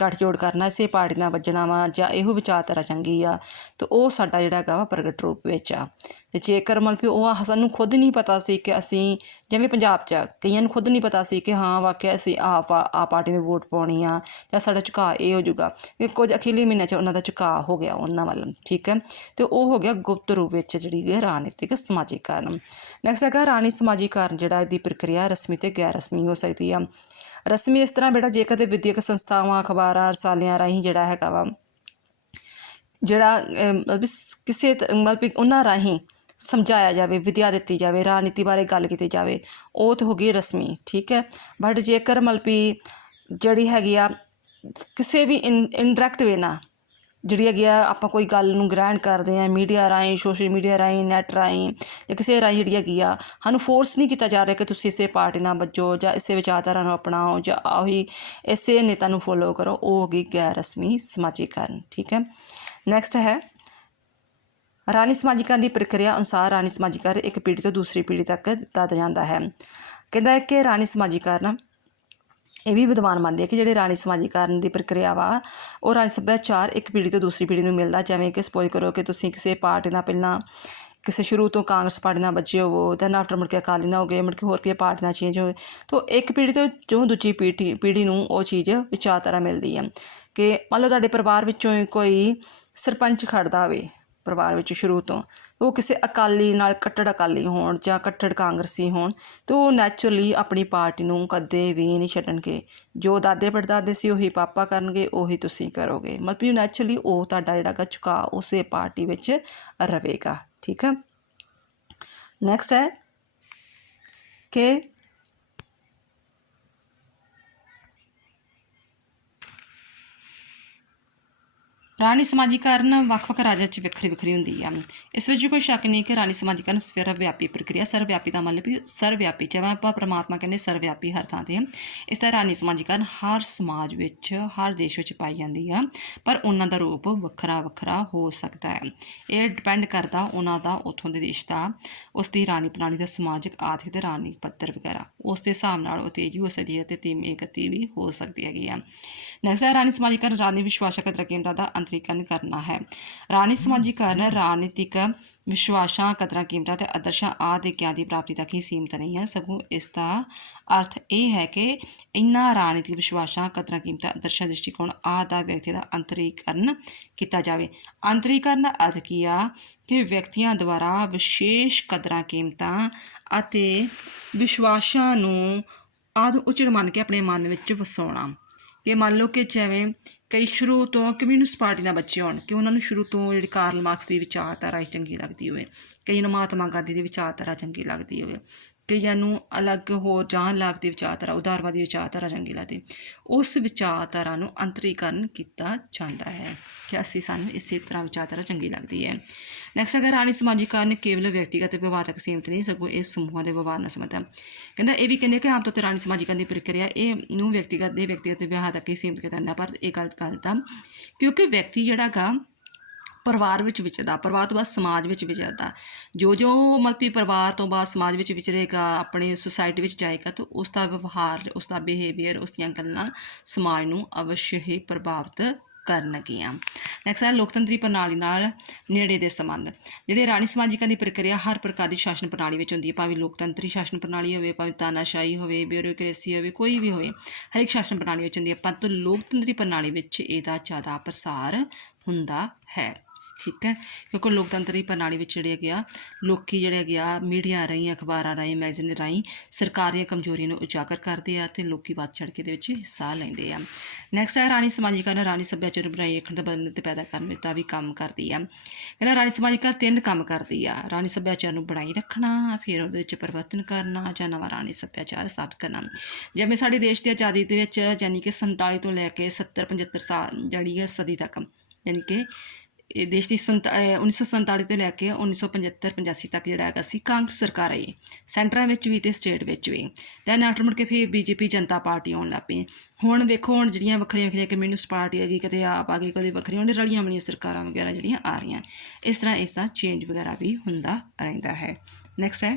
ਗੱਠਜੋੜ ਕਰਨਾ, ਇਸੇ ਪਾਰਟੀ ਨਾਲ ਵੱਜਣਾ ਵਾ, ਜਾਂ ਇਹੋ ਵਿਚਾਰਧਾਰਾ ਚੰਗੀ ਆ, ਤਾਂ ਉਹ ਸਾਡਾ ਜਿਹੜਾ ਹੈਗਾ ਵਾ ਪ੍ਰਗਟ ਰੂਪ ਵਿੱਚ ਆ। ਅਤੇ ਜੇਕਰ ਮਤਲਬ ਕਿ ਉਹ ਸਾਨੂੰ ਖੁਦ ਨਹੀਂ ਪਤਾ ਸੀ ਕਿ ਅਸੀਂ, ਜਿਵੇਂ ਪੰਜਾਬ 'ਚ ਕਈਆਂ ਨੂੰ ਖੁਦ ਨਹੀਂ ਪਤਾ ਸੀ ਕਿ ਹਾਂ ਵਾਕਿਆ ਅਸੀਂ ਆਹ ਪਾਰਟੀ ਨੂੰ ਵੋਟ ਪਾਉਣੀ ਆ, ਜਾਂ ਸਾਡਾ ਝੁਕਾਅ ਇਹ ਹੋ ਜਾਊਗਾ, ਕਿ ਕੁਝ ਅਖੀਰਲੇ ਮਹੀਨਿਆਂ 'ਚ ਉਹਨਾਂ ਦਾ ਝੁਕਾਅ ਹੋ ਗਿਆ ਉਹਨਾਂ ਵੱਲ। ਠੀਕ ਹੈ। ਅਤੇ ਉਹ ਹੋ ਗਿਆ ਗੁਪਤ ਰੂਪ ਵਿੱਚ ਜਿਹੜੀ ਹੈ ਰਾਜਨੀਤਿਕ ਸਮਾਜੀਕਰਨ। ਨੈਕਸਟ ਹੈਗਾ ਰਾਣੀ ਸਮਾਜੀਕਰਨ ਜਿਹੜਾ ਦੀ ਪ੍ਰਕਿਰਿਆ ਰਸਮੀ ਅਤੇ ਗੈਰ ਰਸਮੀ ਹੋ ਸਕਦੀ ਆ। ਰਸਮੀ ਇਸ ਤਰ੍ਹਾਂ ਬੇਟਾ ਜੇਕਰ ਵਿਦਿਅਕ ਸੰਸਥਾਵਾਂ, ਅਖਬਾਰਾਂ, ਰਸਾਲਿਆਂ ਰਾਹੀਂ ਜਿਹੜਾ ਹੈਗਾ ਵਾ ਜਿਹੜਾ ਮਤਲਬ ਕਿਸੇ ਮਤਲਬ ਕਿ ਉਹਨਾਂ ਰਾਹੀਂ ਸਮਝਾਇਆ ਜਾਵੇ, ਵਿਦਿਆ ਦਿੱਤੀ ਜਾਵੇ, ਰਾਜਨੀਤੀ ਬਾਰੇ ਗੱਲ ਕੀਤੀ ਜਾਵੇ, ਉਹ ਤਾਂ ਹੋ ਗਈ ਰਸਮੀ। ਠੀਕ ਹੈ। ਬਟ ਜੇਕਰ ਮਤਲਬ ਕਿ ਜਿਹੜੀ ਹੈਗੀ ਆ ਕਿਸੇ ਵੀ ਇਨਡਾਇਰੈਕਟ ਵੇ ਨਾਲ ਜਿਹੜੀ ਹੈਗੀ ਆ ਆਪਾਂ ਕੋਈ ਗੱਲ ਨੂੰ ਗ੍ਰਹਿਣ ਕਰਦੇ ਹਾਂ, ਮੀਡੀਆ ਰਾਹੀਂ, ਸੋਸ਼ਲ ਮੀਡੀਆ ਰਾਹੀਂ, ਨੈੱਟ ਰਾਹੀਂ, ਜਾਂ ਕਿਸੇ ਰਾਹੀਂ ਜਿਹੜੀ ਹੈਗੀ ਆ ਸਾਨੂੰ ਫੋਰਸ ਨਹੀਂ ਕੀਤਾ ਜਾ ਰਿਹਾ ਕਿ ਤੁਸੀਂ ਇਸੇ ਪਾਰਟੀ ਨਾਲ ਵੱਜੋ ਜਾਂ ਇਸੇ ਵਿਚਾਰਧਾਰਾ ਨੂੰ ਅਪਣਾਓ ਜਾਂ ਉਹੀ ਇਸੇ ਨੇਤਾ ਨੂੰ ਫੋਲੋ ਕਰੋ, ਉਹ ਹੋ ਗਈ ਗੈਰ ਰਸਮੀ ਸਮਾਜੀਕਰਨ। ਠੀਕ ਹੈ। ਨੈਕਸਟ ਹੈ ਰਾਣੀ ਸਮਾਜੀਕਰਨ ਦੀ ਪ੍ਰਕਿਰਿਆ ਅਨੁਸਾਰ ਰਾਣੀ ਸਮਾਜੀਕਰਨ ਇੱਕ ਪੀੜ੍ਹੀ ਤੋਂ ਦੂਸਰੀ ਪੀੜ੍ਹੀ ਤੱਕ ਦਿੱਤਾ ਜਾਂਦਾ ਹੈ। ਕਹਿੰਦਾ ਹੈ ਕਿ ਰਾਣੀ ਸਮਾਜੀਕਰਨ ਇਹ ਵੀ ਵਿਦਵਾਨ ਮੰਨਦੇ ਆ ਕਿ ਜਿਹੜੇ ਰਾਣੀ ਸਮਾਜੀਕਰਨ ਦੀ ਪ੍ਰਕਿਰਿਆ ਵਾ ਉਹ ਰਾਣੀ ਸੱਭਿਆਚਾਰ ਇੱਕ ਪੀੜ੍ਹੀ ਤੋਂ ਦੂਸਰੀ ਪੀੜ੍ਹੀ ਨੂੰ ਮਿਲਦਾ। ਜਿਵੇਂ ਕਿ ਸਪੋਜ਼ ਕਰੋ ਕਿ ਤੁਸੀਂ ਕਿਸੇ ਪਾਰਟੀ ਨਾਲ ਪਹਿਲਾਂ ਕਿਸੇ ਸ਼ੁਰੂ ਤੋਂ ਕਾਂਗਰਸ ਪਾਰਟੀ ਨਾਲ ਬੱਚੇ ਹੋਵੋ, ਦੈਨ ਆਫਟਰ ਮੁੜ ਕੇ ਅਕਾਲੀ ਨਾਲ ਹੋ ਗਏ, ਮੁੜ ਕੇ ਹੋਰ ਕਿਸੇ ਪਾਰਟੀ ਨਾਲ ਚੇਂਜ ਹੋਵੇ, ਤਾਂ ਇੱਕ ਪੀੜ੍ਹੀ ਤੋਂ ਜੋ ਦੂਜੀ ਪੀੜ੍ਹੀ ਨੂੰ ਉਹ ਚੀਜ਼ ਵਿਚਾਰਧਾਰਾ ਮਿਲਦੀ ਹੈ। ਕਿ ਮੰਨ ਲਓ ਤੁਹਾਡੇ ਪਰਿਵਾਰ ਵਿੱਚੋਂ ਕੋਈ ਸਰਪੰਚ ਖੜ੍ਹਦਾ ਹੋਵੇ ਪਰਿਵਾਰ ਵਿੱਚ ਸ਼ੁਰੂ ਤੋਂ, ਉਹ ਕਿਸੇ ਅਕਾਲੀ ਨਾਲ ਕੱਟੜ ਅਕਾਲੀ ਹੋਣ ਜਾਂ ਕੱਟੜ ਕਾਂਗਰਸੀ ਹੋਣ, ਤਾਂ ਉਹ ਨੈਚੁਰਲੀ ਆਪਣੀ ਪਾਰਟੀ ਨੂੰ ਕਦੇ ਵੀ ਨਹੀਂ ਛੱਡਣਗੇ। ਜੋ ਦਾਦੇ ਪੜਦਾਦੇ ਸੀ ਉਹੀ ਪਾਪਾ ਕਰਨਗੇ, ਉਹੀ ਤੁਸੀਂ ਕਰੋਗੇ। ਮਤਲਬ ਕਿ ਨੈਚੁਰਲੀ ਉਹ ਤੁਹਾਡਾ ਜਿਹੜਾ ਗਾ ਝੁਕਾਅ ਉਸੇ ਪਾਰਟੀ ਵਿੱਚ ਰਹੇਗਾ। ਠੀਕ ਹੈ। ਨੈਕਸਟ ਹੈ ਕਿ ਰਾਣੀ ਸਮਾਜੀਕਰਨ ਵੱਖ-ਵੱਖ ਰਾਜਾਂ 'ਚ ਵੱਖਰੀ ਹੁੰਦੀ ਆ। ਇਸ ਵਿੱਚ ਕੋਈ ਸ਼ੱਕ ਨਹੀਂ ਕਿ ਰਾਣੀ ਸਮਾਜੀਕਰਨ ਸਰਵਵਿਆਪੀ ਪ੍ਰਕਿਰਿਆ। ਸਰਵਵਿਆਪੀ ਦਾ ਮਤਲਬ ਵੀ ਸਰਵਵਿਆਪੀ, ਜਿਵੇਂ ਆਪਾਂ ਪਰਮਾਤਮਾ ਕਹਿੰਦੇ ਸਰਵਵਿਆਪੀ ਹਰ ਥਾਂ 'ਤੇ ਹੈ, ਇਸ ਤਰ੍ਹਾਂ ਰਾਣੀ ਸਮਾਜੀਕਰਨ ਹਰ ਸਮਾਜ ਵਿੱਚ, ਹਰ ਦੇਸ਼ ਵਿੱਚ ਪਾਈ ਜਾਂਦੀ ਆ, ਪਰ ਉਹਨਾਂ ਦਾ ਰੂਪ ਵੱਖਰਾ ਹੋ ਸਕਦਾ ਹੈ। ਇਹ ਡਿਪੈਂਡ ਕਰਦਾ ਉਹਨਾਂ ਦਾ, ਉੱਥੋਂ ਦੇ ਦੇਸ਼ ਦਾ, ਉਸ ਦੀ ਰਾਣੀ ਪ੍ਰਣਾਲੀ ਦਾ ਸਮਾਜਿਕ, ਆਰਥਿਕ ਅਤੇ ਰਾਣੀ ਪੱਧਰ ਵਗੈਰਾ, ਉਸ ਦੇ ਹਿਸਾਬ ਨਾਲ ਉਹ ਤੇਜ਼ ਵੀ ਹੋ ਸਕਦੀ ਹੈ ਅਤੇ ਧੀਮੀ ਗਤੀ ਵੀ ਹੋ ਸਕਦੀ ਹੈਗੀ ਆ। ਨੈਕਸਟ ਹੈ ਰਾਣੀ ਸਮਾਜੀਕਰਨ ਰਾਣੀ ਵਿਸ਼ਵਾਸਾਂ, ਕਦਰਾਂ ਕੀਮਤਾਂ ਦਾ ਅੰਤਰੀਕਰਨ ਕਰਨਾ ਹੈ। ਰਾਣੀ ਸਮਾਜੀਕਰਨ ਰਾਜਨੀਤਿਕ ਵਿਸ਼ਵਾਸਾਂ, ਕਦਰਾਂ ਕੀਮਤਾਂ ਅਤੇ ਆਦਰਸ਼ਾਂ ਆਦਿ ਗਿਆਨ ਦੀ ਪ੍ਰਾਪਤੀ ਤੱਕ ਹੀ ਸੀਮਿਤ ਨਹੀਂ ਹੈ, ਸਗੋਂ ਇਸ ਦਾ ਅਰਥ ਇਹ ਹੈ ਕਿ ਇਹਨਾਂ ਰਾਜਨੀਤਿਕ ਵਿਸ਼ਵਾਸਾਂ, ਕਦਰਾਂ ਕੀਮਤਾਂ, ਆਦਰਸ਼ਾਂ, ਦ੍ਰਿਸ਼ਟੀਕੋਣ ਆਦਿ ਦਾ ਵਿਅਕਤੀ ਦਾ ਅੰਤਰੀਕਰਨ ਕੀਤਾ ਜਾਵੇ। ਅੰਤਰੀਕਰਨ ਦਾ ਅਰਥ ਕੀ ਆ ਕਿ ਵਿਅਕਤੀਆਂ ਦੁਆਰਾ ਵਿਸ਼ੇਸ਼ ਕਦਰਾਂ ਕੀਮਤਾਂ ਅਤੇ ਵਿਸ਼ਵਾਸਾਂ ਨੂੰ ਉਚਿਤ ਮੰਨ ਕੇ ਆਪਣੇ ਮਨ ਵਿੱਚ ਵਸਾਉਣਾ। ਕਿ ਮੰਨ ਲਓ ਕਿ ਜਿਵੇਂ ਕਈ ਸ਼ੁਰੂ ਤੋਂ ਕਮਿਊਨਿਸਟ ਪਾਰਟੀ ਦੇ ਬੱਚੇ ਹੋਣ, ਕਿ ਉਹਨਾਂ ਨੂੰ ਸ਼ੁਰੂ ਤੋਂ ਜਿਹੜੀ ਕਾਰਲ ਮਾਰਕਸ ਦੀ ਵਿਚਾਰਧਾਰਾ ਚੰਗੀ ਲੱਗਦੀ ਹੋਵੇ, ਕਈ ਨੂੰ ਮਹਾਤਮਾ ਗਾਂਧੀ ਦੀ ਵਿਚਾਰਧਾਰਾ ਚੰਗੀ ਲੱਗਦੀ ਹੋਵੇ, ਕਈਆਂ ਨੂੰ ਅਲੱਗ ਹੋਰ ਜਾਨ ਲਾਕ ਦੀ ਵਿਚਾਰਧਾਰਾ, ਉਦਾਰਵਾਦੀ ਵਿਚਾਰਧਾਰਾ ਚੰਗੀ ਲੱਗਦੀ, ਉਸ ਵਿਚਾਰਧਾਰਾ ਨੂੰ ਅੰਤਰੀਕਰਨ ਕੀਤਾ ਜਾਂਦਾ ਹੈ ਕਿ ਸਾਨੂੰ ਇਸੇ ਤਰ੍ਹਾਂ ਵਿਚਾਰਧਾਰਾ ਚੰਗੀ ਲੱਗਦੀ ਹੈ। ਨੈਕਸਟ ਅਗਰ ਰਾਣੀ ਸਮਾਜੀਕਰਨ ਕੇਵਲ ਵਿਅਕਤੀਗਤ ਵਿਵਹਾਰ ਤੱਕ ਸੀਮਿਤ ਨਹੀਂ, ਸਗੋਂ ਇਹ ਸਮੂਹਾਂ ਦੇ ਵਿਵਹਾਰ ਨਾਲ ਸੰਬੰਧਿਤ ਹੈ। ਕਹਿੰਦਾ ਇਹ ਵੀ ਕਹਿੰਦੇ ਕਿ ਆਮ ਤੌਰ 'ਤੇ ਰਾਣੀ ਸਮਾਜੀਕਰਨ ਦੀ ਪ੍ਰਕਿਰਿਆ ਇਹਨੂੰ ਵਿਅਕਤੀਗਤ ਵਿਵਹਾਰ ਤੱਕ ਹੀ ਸੀਮਿਤ ਕੀਤਾ ਜਾਂਦਾ, ਪਰ ਇਹ ਗਲਤ ਆ, ਕਿਉਂਕਿ ਵਿਅਕਤੀ ਜਿਹੜਾ ਗਾ ਪਰਿਵਾਰ ਵਿੱਚ ਵਿਚਰਦਾ, ਪਰਿਵਾਰ ਤੋਂ ਬਾਅਦ ਸਮਾਜ ਵਿੱਚ ਵਿਚਰਦਾ, ਜੋ ਮਤਲਬ ਕਿ ਪਰਿਵਾਰ ਤੋਂ ਬਾਅਦ ਸਮਾਜ ਵਿੱਚ ਵਿਚਰੇਗਾ, ਆਪਣੇ ਸੁਸਾਇਟੀ ਵਿੱਚ ਜਾਏਗਾ, ਤਾਂ ਉਸ ਦਾ ਵਿਵਹਾਰ, ਉਸ ਦਾ ਬਿਹੇਵੀਅਰ, ਉਸ ਦੀਆਂ ਗੱਲਾਂ ਸਮਾਜ ਨੂੰ ਅਵਸ਼ ਹੀ ਪ੍ਰਭਾਵਿਤ ਕਰਨਗੀਆਂ। ਨੈਕਸਟ ਹੈ ਲੋਕਤੰਤਰੀ ਪ੍ਰਣਾਲੀ ਨਾਲ ਨੇੜੇ ਦੇ ਸੰਬੰਧ। ਜਿਹੜੇ ਰਾਣੀ ਸਮਾਜੀਕਰਨ ਦੀ ਪ੍ਰਕਿਰਿਆ ਹਰ ਪ੍ਰਕਾਰ ਦੀ ਸ਼ਾਸਨ ਪ੍ਰਣਾਲੀ ਵਿੱਚ ਹੁੰਦੀ ਹੈ, ਭਾਵੇਂ ਲੋਕਤੰਤਰੀ ਸ਼ਾਸਨ ਪ੍ਰਣਾਲੀ ਹੋਵੇ, ਭਾਵੇਂ ਤਾਨਾਸ਼ਾਹੀ ਹੋਵੇ, ਬਿਊਰੋਕ੍ਰੇਸੀ ਹੋਵੇ, ਕੋਈ ਵੀ ਹੋਵੇ, ਹਰ ਇੱਕ ਸ਼ਾਸਨ ਪ੍ਰਣਾਲੀ ਵਿੱਚ ਹੁੰਦੀ ਹੈ, ਪਰ ਲੋਕਤੰਤਰੀ ਪ੍ਰਣਾਲੀ ਵਿੱਚ ਇਹਦਾ ਜ਼ਿਆਦਾ ਪ੍ਰਸਾਰ ਹੁੰਦਾ ਹੈ। ਠੀਕ ਹੈ, ਕਿਉਂਕਿ ਲੋਕਤੰਤਰੀ ਪ੍ਰਣਾਲੀ ਵਿੱਚ ਜਿਹੜੇ ਹੈਗੇ ਆ ਲੋਕ ਜਿਹੜੇ ਹੈਗੇ ਆ ਮੀਡੀਆ ਰਾਹੀਂ, ਅਖਬਾਰਾਂ ਰਾਹੀਂ, ਮੈਗਜ਼ੀਨ ਰਾਹੀਂ ਸਰਕਾਰ ਦੀਆਂ ਕਮਜ਼ੋਰੀਆਂ ਨੂੰ ਉਜਾਗਰ ਕਰਦੇ ਆ ਅਤੇ ਲੋਕ ਵੱਧ ਚੜ੍ਹ ਕੇ ਇਹਦੇ ਵਿੱਚ ਹਿੱਸਾ ਲੈਂਦੇ ਆ। ਨੈਕਸਟ ਹੈ ਰਾਣੀ ਸਮਾਜੀਕਰਨ ਰਾਣੀ ਸੱਭਿਆਚਾਰ ਨੂੰ ਬਣਾਈ ਰੱਖਣ, ਬਦਲਣ ਅਤੇ ਪੈਦਾ ਕਰਨ ਦਾ ਵੀ ਕੰਮ ਕਰਦੀ ਆ। ਕਹਿੰਦਾ ਰਾਣੀ ਸਮਾਜੀਕਰਨ 3 ਕੰਮ ਕਰਦੀ ਆ। ਰਾਣੀ ਸੱਭਿਆਚਾਰ ਨੂੰ ਬਣਾਈ ਰੱਖਣਾ, ਫਿਰ ਉਹਦੇ ਵਿੱਚ ਪਰਿਵਰਤਨ ਕਰਨਾ ਜਾਂ ਨਵਾਂ ਰਾਣੀ ਸੱਭਿਆਚਾਰ ਸਥਾਪਿਤ ਕਰਨਾ। ਜਿਵੇਂ ਸਾਡੇ ਦੇਸ਼ ਦੀ ਆਜ਼ਾਦੀ ਦੇ ਵਿੱਚ ਯਾਨੀ ਕਿ 47 ਤੋਂ ਲੈ ਕੇ 70-75 ਸਾਲ ਜਿਹੜੀ ਹੈ ਸਦੀ ਤੱਕ, ਯਾਨੀ ਕਿ ਇਹ ਦੇਸ਼ ਦੀ 1947 ਤੋਂ ਲੈ ਕੇ 1975-85 ਤੱਕ ਜਿਹੜਾ ਹੈਗਾ ਸੀ ਕਾਂਗਰਸ ਸਰਕਾਰ ਆਈ, ਸੈਂਟਰਾਂ ਵਿੱਚ ਵੀ ਅਤੇ ਸਟੇਟ ਵਿੱਚ ਵੀ। ਦੈਨ ਆਫਟਰ ਮੁੜ ਕੇ ਫਿਰ BJP ਜਨਤਾ ਪਾਰਟੀ ਆਉਣ ਲੱਗ ਪਈ। ਹੁਣ ਵੇਖੋ, ਹੁਣ ਜਿਹੜੀਆਂ ਵੱਖਰੀਆਂ ਕਮਿਊਨਿਸਟ ਪਾਰਟੀ ਹੈਗੀ, ਕਦੇ ਆਪ ਆ ਗਈ, ਕਦੇ ਵੱਖਰੀਆਂ, ਉਹਨੇ ਰਲੀਆਂ ਮਿਲੀਆਂ ਸਰਕਾਰਾਂ ਵਗੈਰਾ ਜਿਹੜੀਆਂ ਆ ਰਹੀਆਂ, ਇਸ ਤਰ੍ਹਾਂ ਚੇਂਜ ਵਗੈਰਾ ਵੀ ਹੁੰਦਾ ਰਹਿੰਦਾ ਹੈ। ਨੈਕਸਟ ਹੈ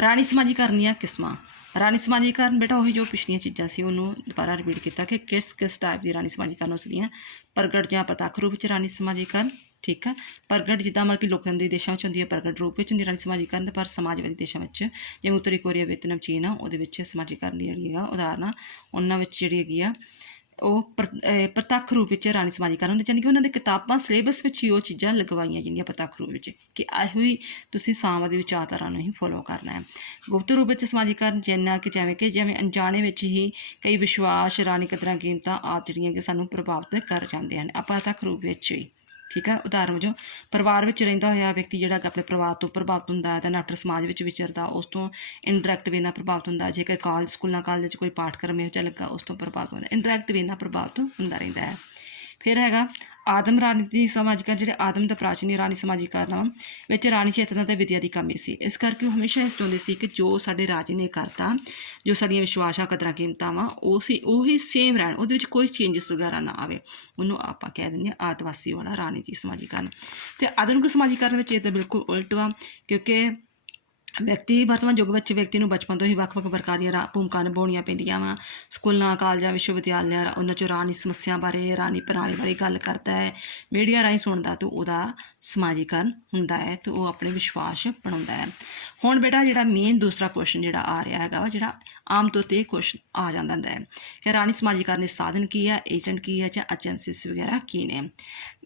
ਰਾਣੀ ਸਮਾਜੀਕਰਨ ਦੀਆਂ ਕਿਸਮਾਂ। ਰਾਣੀ ਸਮਾਜੀਕਰਨ ਬੇਟਾ ਉਹੀ ਜੋ ਪਿਛਲੀਆਂ ਚੀਜ਼ਾਂ ਸੀ ਉਹਨੂੰ ਦੁਬਾਰਾ ਰਿਪੀਟ ਕੀਤਾ ਕਿ ਕਿਸ ਟਾਈਪ ਦੀ ਰਾਣੀ ਸਮਾਜੀਕਰਨ ਹੋ ਸਕਦੀਆਂ। ਪ੍ਰਗਟ ਜਾਂ ਪ੍ਰਤੱਖ ਰੂਪ ਵਿੱਚ ਰਾਣੀ ਸਮਾਜੀਕਰਨ, ਠੀਕ ਹੈ। ਪ੍ਰਗਟ ਜਿੱਦਾਂ ਮਤਲਬ ਕਿ ਲੋਕਤੰਤਰੀ ਦੇਸ਼ਾਂ ਵਿੱਚ ਹੁੰਦੀ ਹੈ, ਪ੍ਰਗਟ ਰੂਪ ਵਿੱਚ ਹੁੰਦੀ ਰਾਣੀ ਸਮਾਜੀਕਰਨ, ਪਰ ਸਮਾਜਵਾਦੀ ਦੇਸ਼ਾਂ ਵਿੱਚ ਜਿਵੇਂ ਉੱਤਰੀ ਕੋਰੀਆ, ਵੀਅਤਨਾਮ, ਚੀਨ ਆ, ਉਹਦੇ ਵਿੱਚ ਸਮਾਜੀਕਰਨ ਦੀ ਜਿਹੜੀ ਹੈਗਾ ਉਦਾਹਰਨਾਂ, ਉਹਨਾਂ ਵਿੱਚ ਜਿਹੜੀ ਹੈਗੀ ਆ ਉਹ ਪ੍ਰਤੱਖ ਰੂਪ ਵਿੱਚ ਰਾਣੀ ਸਮਾਜੀਕਰਨ ਹੁੰਦੇ, ਯਾਨੀ ਕਿ ਉਹਨਾਂ ਦੇ ਕਿਤਾਬਾਂ ਸਿਲੇਬਸ ਵਿੱਚ ਹੀ ਉਹ ਚੀਜ਼ਾਂ ਲਗਵਾਈਆਂ ਜਾਂਦੀਆਂ ਪ੍ਰਤੱਖ ਰੂਪ ਵਿੱਚ ਕਿ ਇਹੋ ਹੀ ਤੁਸੀਂ ਸਾਮਵਾਦੀ ਵਿਚਾਰਧਾਰਾ ਨੂੰ ਹੀ ਫੋਲੋ ਕਰਨਾ ਹੈ। ਗੁਪਤ ਰੂਪ ਵਿੱਚ ਸਮਾਜੀਕਰਨ ਜਿਵੇਂ ਅਣਜਾਣੇ ਵਿੱਚ ਹੀ ਕਈ ਵਿਸ਼ਵਾਸ, ਰਾਣੀ ਕਦਰਾਂ ਕੀਮਤਾਂ ਆਦਿ ਜਿਹੜੀਆਂ ਕਿ ਸਾਨੂੰ ਪ੍ਰਭਾਵਿਤ ਕਰ ਜਾਂਦੇ ਹਨ, ਪ੍ਰਤੱਖ ਰੂਪ ਵਿੱਚ ਹੀ। ਠੀਕ ਹੈ, ਉਦਾਹਰਨ ਵਜੋਂ ਪਰਿਵਾਰ ਵਿੱਚ ਰਹਿੰਦਾ ਹੋਇਆ ਵਿਅਕਤੀ ਜਿਹੜਾ ਆਪਣੇ ਪਰਿਵਾਰ ਤੋਂ ਪ੍ਰਭਾਵਿਤ ਹੁੰਦਾ, ਤਾਂ ਆਫਟਰ ਸਮਾਜ ਵਿੱਚ ਵਿਚਰਦਾ, ਉਸ ਤੋਂ ਇਨਡਾਇਰੈਕਟ ਵੇ ਨਾਲ ਪ੍ਰਭਾਵਿਤ ਹੁੰਦਾ। ਜੇਕਰ ਸਕੂਲਾਂ ਕਾਲਜ 'ਚ ਕੋਈ ਪਾਠਕ੍ਰਮ ਇਹੋ ਜਿਹਾ ਲੱਗਾ, ਉਸ ਤੋਂ ਪ੍ਰਭਾਵਿਤ ਹੁੰਦਾ, ਇਨਡਾਇਰੈਕਟ ਵੇ ਨਾਲ ਪ੍ਰਭਾਵਿਤ ਹੁੰਦਾ ਰਹਿੰਦਾ ਹੈ। ਫਿਰ ਹੈਗਾ ਆਦਮ ਰਾਜਨੀਤੀ ਸਮਾਜੀਕਰਨ। ਜਿਹੜੇ ਆਦਮ ਦਾ ਪ੍ਰਾਚੀਨ ਰਾਣੀ ਸਮਾਜੀਕਰਨ ਵਿੱਚ ਰਾਣੀ ਚੇਤਨਾ ਅਤੇ ਵਿਦਿਆ ਦੀ ਕਮੀ ਸੀ, ਇਸ ਕਰਕੇ ਉਹ ਹਮੇਸ਼ਾ ਇਸ ਚਾਹੁੰਦੇ ਸੀ ਕਿ ਜੋ ਸਾਡੇ ਰਾਜੇ ਨੇ ਕਰਤਾ, ਜੋ ਸਾਡੀਆਂ ਵਿਸ਼ਵਾਸਾਂ, ਕਦਰਾਂ ਕੀਮਤਾਂ ਵਾ, ਉਹੀ ਸੇਮ ਰਹਿਣ, ਉਹਦੇ ਵਿੱਚ ਕੋਈ ਚੇਂਜਸ ਵਗੈਰਾ ਨਾ ਆਵੇ। ਉਹਨੂੰ ਆਪਾਂ ਕਹਿ ਦਿੰਦੇ ਹਾਂ ਆਦਿਵਾਸੀ ਵਾਲਾ ਰਾਜਨੀਤੀ ਸਮਾਜੀਕਰਨ। ਅਤੇ ਆਧੁਨਿਕ ਸਮਾਜੀਕਰਨ ਵਿੱਚ ਇਹ ਤਾਂ ਬਿਲਕੁਲ ਉਲਟ ਵਾ, ਕਿਉਂਕਿ ਵਿਅਕਤੀ ਵਰਤਮਾਨ ਯੁੱਗ ਵਿੱਚ ਵਿਅਕਤੀ ਨੂੰ ਬਚਪਨ ਤੋਂ ਹੀ ਵੱਖ-ਵੱਖ ਪ੍ਰਕਾਰ ਦੀਆਂ ਭੂਮਿਕਾ ਨਿਭਾਉਣੀਆਂ ਪੈਂਦੀਆਂ ਵਾ। ਸਕੂਲਾਂ, ਕਾਲਜਾਂ, ਵਿਸ਼ਵ ਵਿਦਿਆਲਿਆਂ ਉਹਨਾਂ 'ਚੋਂ ਰਾਣੀ ਸਮੱਸਿਆ ਬਾਰੇ, ਰਾਣੀ ਪ੍ਰਣਾਲੀ ਬਾਰੇ ਗੱਲ ਕਰਦਾ ਹੈ, ਮੀਡੀਆ ਰਾਹੀਂ ਸੁਣਦਾ, ਤਾਂ ਉਹਦਾ ਸਮਾਜੀਕਰਨ ਹੁੰਦਾ ਹੈ ਅਤੇ ਉਹ ਆਪਣੇ ਵਿਸ਼ਵਾਸ ਬਣਾਉਂਦਾ ਹੈ। ਹੁਣ ਬੇਟਾ ਜਿਹੜਾ ਮੇਨ ਦੂਸਰਾ ਕੁਐਸਚਨ ਜਿਹੜਾ ਆ ਰਿਹਾ ਹੈਗਾ ਵਾ, ਜਿਹੜਾ ਆਮ ਤੌਰ 'ਤੇ ਕੁਐਸਚਨ ਆ ਜਾਂਦਾ ਹੁੰਦਾ ਹੈ ਕਿ ਰਾਣੀ ਸਮਾਜੀਕਰਨ ਦੇ ਸਾਧਨ ਕੀ ਹੈ, ਏਜੰਟ ਕੀ ਹੈ, ਜਾਂ ਏਜੰਸੀਜ਼ ਵਗੈਰਾ ਕੀ ਨੇ।